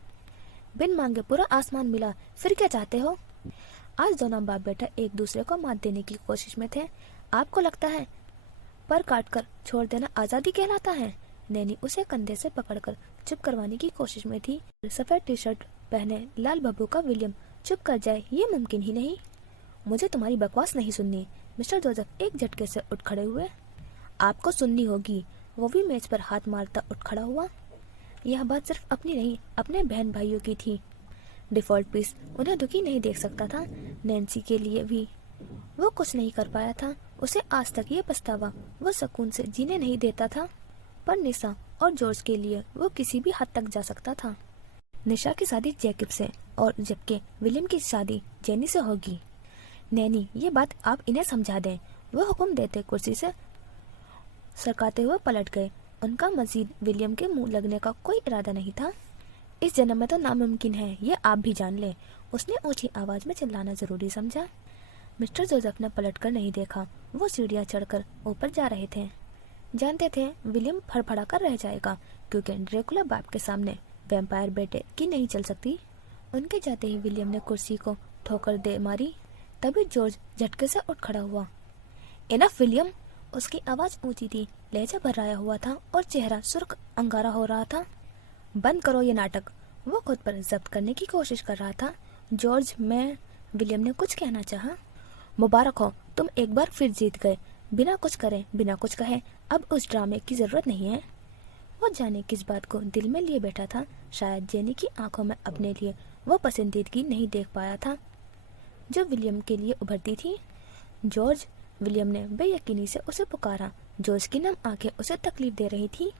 बिन मांगे पूरा आसमान मिला। फिर क्या चाहते हो? आज दोनों बाप बेटा एक दूसरे को मात देने की कोशिश में थे। आपको लगता है पर काट कर छोड़ देना आजादी कहलाता है? नैनी उसे कंधे से पकड़कर चुप करवाने की कोशिश में थी। सफेद टी शर्ट पहने लाल बब्बू का विलियम चुप कर जाए, ये मुमकिन ही नहीं। मुझे तुम्हारी बकवास नहीं सुननी। मिस्टर जोसेफ एक झटके से उठ खड़े हुए। आपको सुननी होगी। वो भी मेज पर हाथ मारता उठ खड़ा हुआ। यह बात सिर्फ अपनी नहीं, अपने बहन भाइयों की थी। डिफॉल्ट पीस उन्हें दुखी नहीं देख सकता था। नैन्सी के लिए भी वो कुछ नहीं कर पाया था। उसे आज तक ये पछतावा वो सुकून से जीने नहीं देता था। पर निशा और जॉर्ज के लिए वो किसी भी हद तक जा सकता था। निशा की शादी जैकब से और जबकि विलियम की शादी जेनी से होगी। नैनी, ये बात आप इन्हें समझा दें। वो हुक्म देते कुर्सी से सरकाते हुए पलट गए। उनका मजीद विलियम के मुंह लगने का कोई इरादा नहीं था। इस जन्म में तो नामुमकिन है, ये आप भी जान लें, उसने ऊंची आवाज में चिल्लाना जरूरी समझा। मिस्टर जोसेफ ने पलटकर नहीं देखा। वो सीढ़ियां चढ़कर ऊपर जा रहे थे। जानते थे विलियम फड़फड़ा कर रह जाएगा, क्योंकि ड्रेकुला बाप के सामने वैम्पायर बेटे की नहीं चल सकती। उनके जाते ही विलियम ने कुर्सी को ठोकर दे मारी। तभी जॉर्ज झटके से उठ खड़ा हुआ। Enough William! उसकी आवाज ऊंची थी, लहजा भर्राया हुआ था और चेहरा सुर्ख अंगारा हो रहा था। बंद करो ये नाटक! वो खुद पर जब्त करने की कोशिश कर रहा था। जॉर्ज, मैं... विलियम ने कुछ कहना चाहा। मुबारक हो, तुम एक बार फिर जीत गए। बिना कुछ करे, बिना कुछ कहे, अब उस ड्रामे की जरूरत नहीं है। वो जाने किस बात को दिल में लिए बैठा था। शायद जेनी की आंखों में अपने लिए वो पसंदीदगी नहीं देख पाया था जो विलियम के लिए उभरती थी। जॉर्ज! विलियम ने बेयकीनी से उसे पुकारा। जॉर्ज की नम आंखें उसे तकलीफ दे रही थी।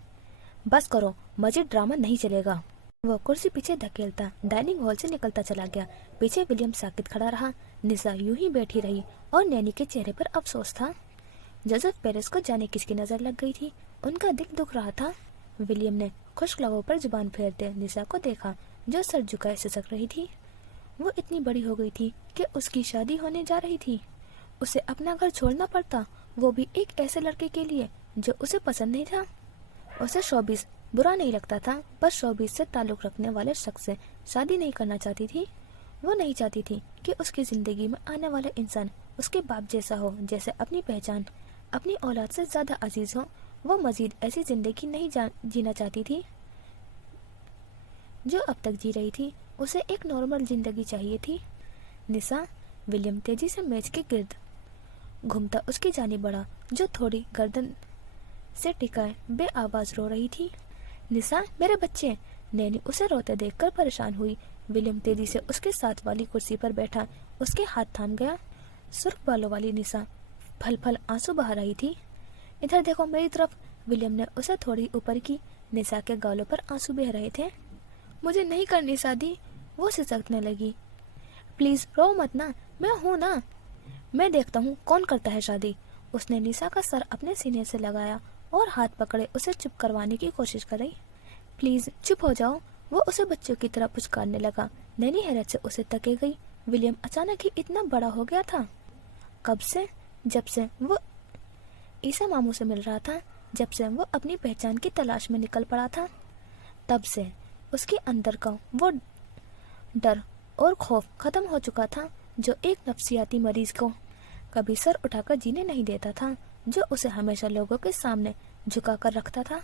बस करो, मजीद ड्रामा नहीं चलेगा। वो कुर्सी पीछे धकेलता डाइनिंग हॉल से निकलता चला गया। पीछे विलियम साकित खड़ा रहा। निसा यूं ही बैठी रही और नैनी के चेहरे पर अफसोस था। जोसेफ पेरिस को जाने किसकी नजर लग गई थी। उनका दिल दुख रहा था। विलियम ने खुश्क लबों पर जुबान फेरते निसा को देखा, जो सर झुकाए सिसक रही थी। वो इतनी बड़ी हो गई थी कि उसकी शादी होने जा रही थी। उसे अपना घर छोड़ना पड़ता, वो भी एक ऐसे लड़के के लिए जो उसे पसंद नहीं था। उसे शोबिस बुरा नहीं लगता था, पर शोबिस से ताल्लुक रखने वाले शख्स से शादी नहीं करना चाहती थी। वो नहीं चाहती थी कि उसकी जिंदगी में आने वाला इंसान उसके बाप जैसा हो, जैसे अपनी पहचान अपनी औलाद से ज्यादा अजीज हो। वो मजीद ऐसी जिंदगी नहीं जीना चाहती थी जो अब तक जी रही थी। उसे एक नॉर्मल जिंदगी चाहिए थी। निसा! विलियम तेजी से मेज के गिर्द घूमता उसकी जानिब बढ़ा, जो थोड़ी गर्दन से टिकाए बेआवाज रो रही थी। निसा, मेरे बच्चे! नैनी उसे रोते देखकर परेशान हुई। विलियम तेजी से उसके साथ वाली कुर्सी पर बैठा उसके हाथ थाम गया। सुर्ख बालों वाली निसा फल फल आंसू बहा रही थी। इधर देखो मेरी तरफ! विलियम ने उसे थोड़ी ऊपर की। निसा के गालों पर आंसू बह रहे थे। मुझे नहीं करनी शादी, वो सिसकने लगी। प्लीज रो मत ना, मैं हूं ना, मैं देखता हूँ कौन करता है शादी। उसने निसा का सर अपने सीने से लगाया और हाथ पकड़े उसे चुप करवाने की कोशिश करी। प्लीज चुप हो जाओ, वो उसे बच्चों की तरह पुचकारने लगा। नैनी हैरत से उसे तके गई। विलियम अचानक ही इतना बड़ा हो गया था। कब से? जब से वो ईसा मामू से मिल रहा था, जब से वो अपनी पहचान की तलाश में निकल पड़ा था, तब से उसके अंदर का वो डर और खौफ खत्म हो चुका था जो एक नफ्सियाती मरीज को कभी सर उठाकर जीने नहीं देता था, जो उसे हमेशा लोगों के सामने झुका कर रखता था।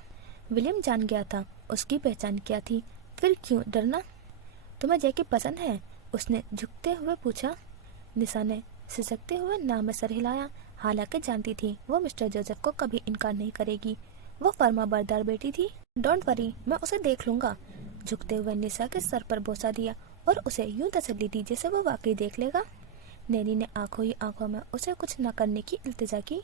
विलियम जान गया था उसकी पहचान क्या थी। फिर क्यों डरना? तुम्हें जैकी पसंद है? उसने झुकते हुए पूछा। निसा ने सिसकते हुए नाम में सर हिलाया। हालांकि जानती थी वो मिस्टर जोसेफ को कभी इनकार नहीं करेगी। वो फर्मा बरदार बेटी थी। डोंट वरी, मैं उसे देख लूंगा। झुकते हुए निसा के सर पर बोसा दिया और उसे यूं तसल्ली दी जैसे वो वाकई देख लेगा। नैनी ने आंखों ही आंखों में उसे कुछ न करने की इल्तिजा की।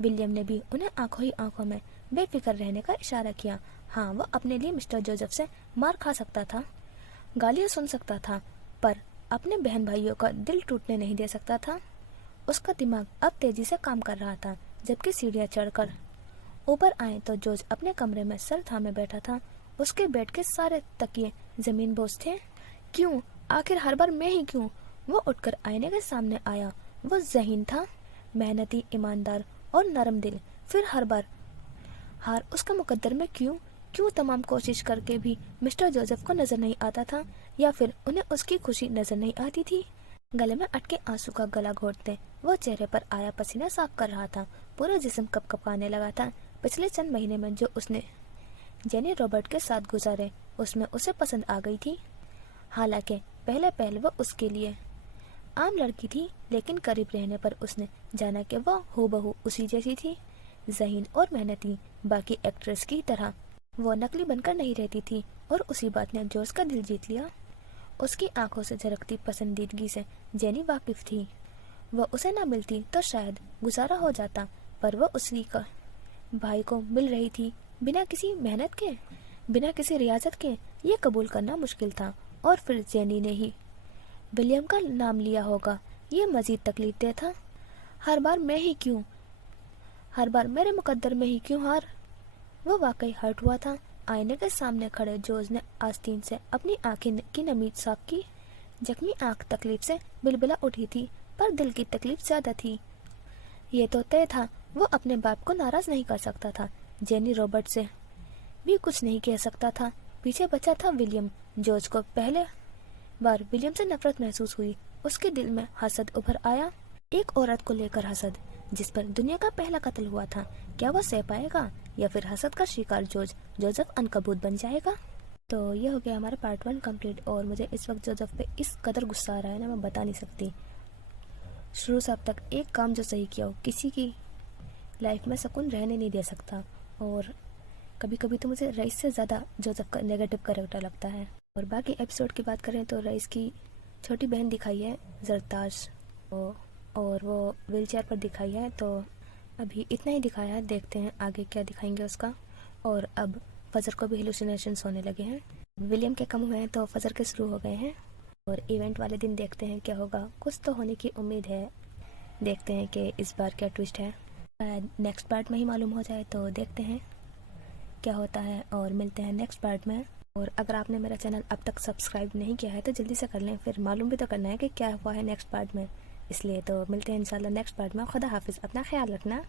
विलियम ने भी उन्हें आंखों ही आंखों में बेफिक्र रहने का इशारा किया। हाँ, वो अपने लिए मिस्टर जोसेफ से मार खा सकता था, गालियां सुन सकता था, पर अपने बहन भाइयों का दिल टूटने नहीं दे सकता था। उसका दिमाग अब तेजी से काम कर रहा था। जबकि सीढ़ियां चढ़कर ऊपर आए तो जॉर्ज अपने कमरे में सर थामे बैठा था। उसके बेड के सारे तकिए जमीन बोझ थे। क्यों? आखिर हर बार मैं ही क्यों? वो उठकर आईने के सामने आया। वो ज़हीन था, मेहनती, ईमानदार और नरम दिल। फिर हर बार हार उसका मुकद्दर में क्यों? क्यों तमाम कोशिश करके भी मिस्टर जोसेफ को नजर नहीं आता था, या फिर उन्हें उसकी खुशी नजर नहीं आती थी? गले में अटके आंसू का गला घोटते वो चेहरे पर आया पसीना साफ कर रहा था। पूरा जिस्म कपकपाने लगा था। पिछले चंद महीने में जो उसने जेनी रॉबर्ट के साथ गुजारे, उसमें उसे पसंद आ गई थी। हालांकि पहले पहल वो उसके लिए आम लड़की थी, लेकिन करीब रहने पर उसने जाना कि वो हूबहू उसी जैसी थी, ज़हीन और मेहनती। बाकी एक्ट्रेस की तरह वो नकली बनकर नहीं रहती थी, और उसी बात ने जॉर्ज का दिल जीत लिया। उसकी आंखों से झलकती पसंदीदगी से जेनी वाकिफ थी। वो उसे ना मिलती तो शायद गुजारा हो जाता, पर वो उसी का भाई को मिल रही थी, बिना किसी मेहनत के, बिना किसी रियाजत के। ये कबूल करना मुश्किल था। और फिर जेनी ने ही विलियम का नाम लिया होगा, ये मजीद तकलीफ दे था। हर बार मैं ही क्यों? हर बार मेरे मुकद्दर में ही क्यों हार। वो वाकई हर्ट हुआ था। आईने के सामने खड़े जोज ने आस्तीन से अपनी आंखें की नमी साफ की। जख्मी आंख तकलीफ से बिलबिला उठी थी, पर दिल की तकलीफ ज्यादा थी। ये तो तय था, वो अपने बाप को नाराज नहीं कर सकता था। जेनी रॉबर्ट से भी कुछ नहीं कह सकता था। पीछे बचा था विलियम। जॉर्ज को पहले बार विलियम से नफरत महसूस हुई। उसके दिल में हसद उभर आया, एक औरत को लेकर हसद, जिस पर दुनिया का पहला कत्ल हुआ था। क्या वो सह पाएगा, या फिर हसद का शिकार जोसेफ अनकबूत बन जाएगा। तो ये हो गया हमारा पार्ट 1 कंप्लीट। और मुझे इस वक्त जोसेफ पे इस कदर गुस्सा आ रहा है ना, मैं बता नहीं सकती। शुरू से अब तक एक काम जो सही किया हो, किसी की लाइफ में सुकून रहने नहीं दे सकता। और कभी कभी तो मुझे रईस से ज़्यादा जोसेफ का नेगेटिव कैरेक्टर लगता है। और बाकी एपिसोड की बात करें तो रईस की छोटी बहन दिखाई है जरताज, और वो व्हील चेयर पर दिखाई है। तो अभी इतना ही दिखाया है, देखते हैं आगे क्या दिखाएंगे उसका। और अब फजर को भी हेलुसिनेशंस होने लगे हैं। विलियम के कम हुए हैं तो फजर के शुरू हो गए हैं। और इवेंट वाले दिन देखते हैं क्या होगा, कुछ तो होने की उम्मीद है। देखते हैं कि इस बार क्या ट्विस्ट है। नेक्स्ट पार्ट में ही मालूम हो जाए, तो देखते हैं क्या होता है। और मिलते हैं नेक्स्ट पार्ट में। और अगर आपने मेरा चैनल अब तक सब्सक्राइब नहीं किया है तो जल्दी से कर लें, फिर मालूम भी तो करना है कि क्या हुआ है नेक्स्ट पार्ट में। इसलिए तो मिलते हैं इंशाल्लाह नेक्स्ट पार्ट में। खुदा हाफिज़, अपना ख्याल रखना।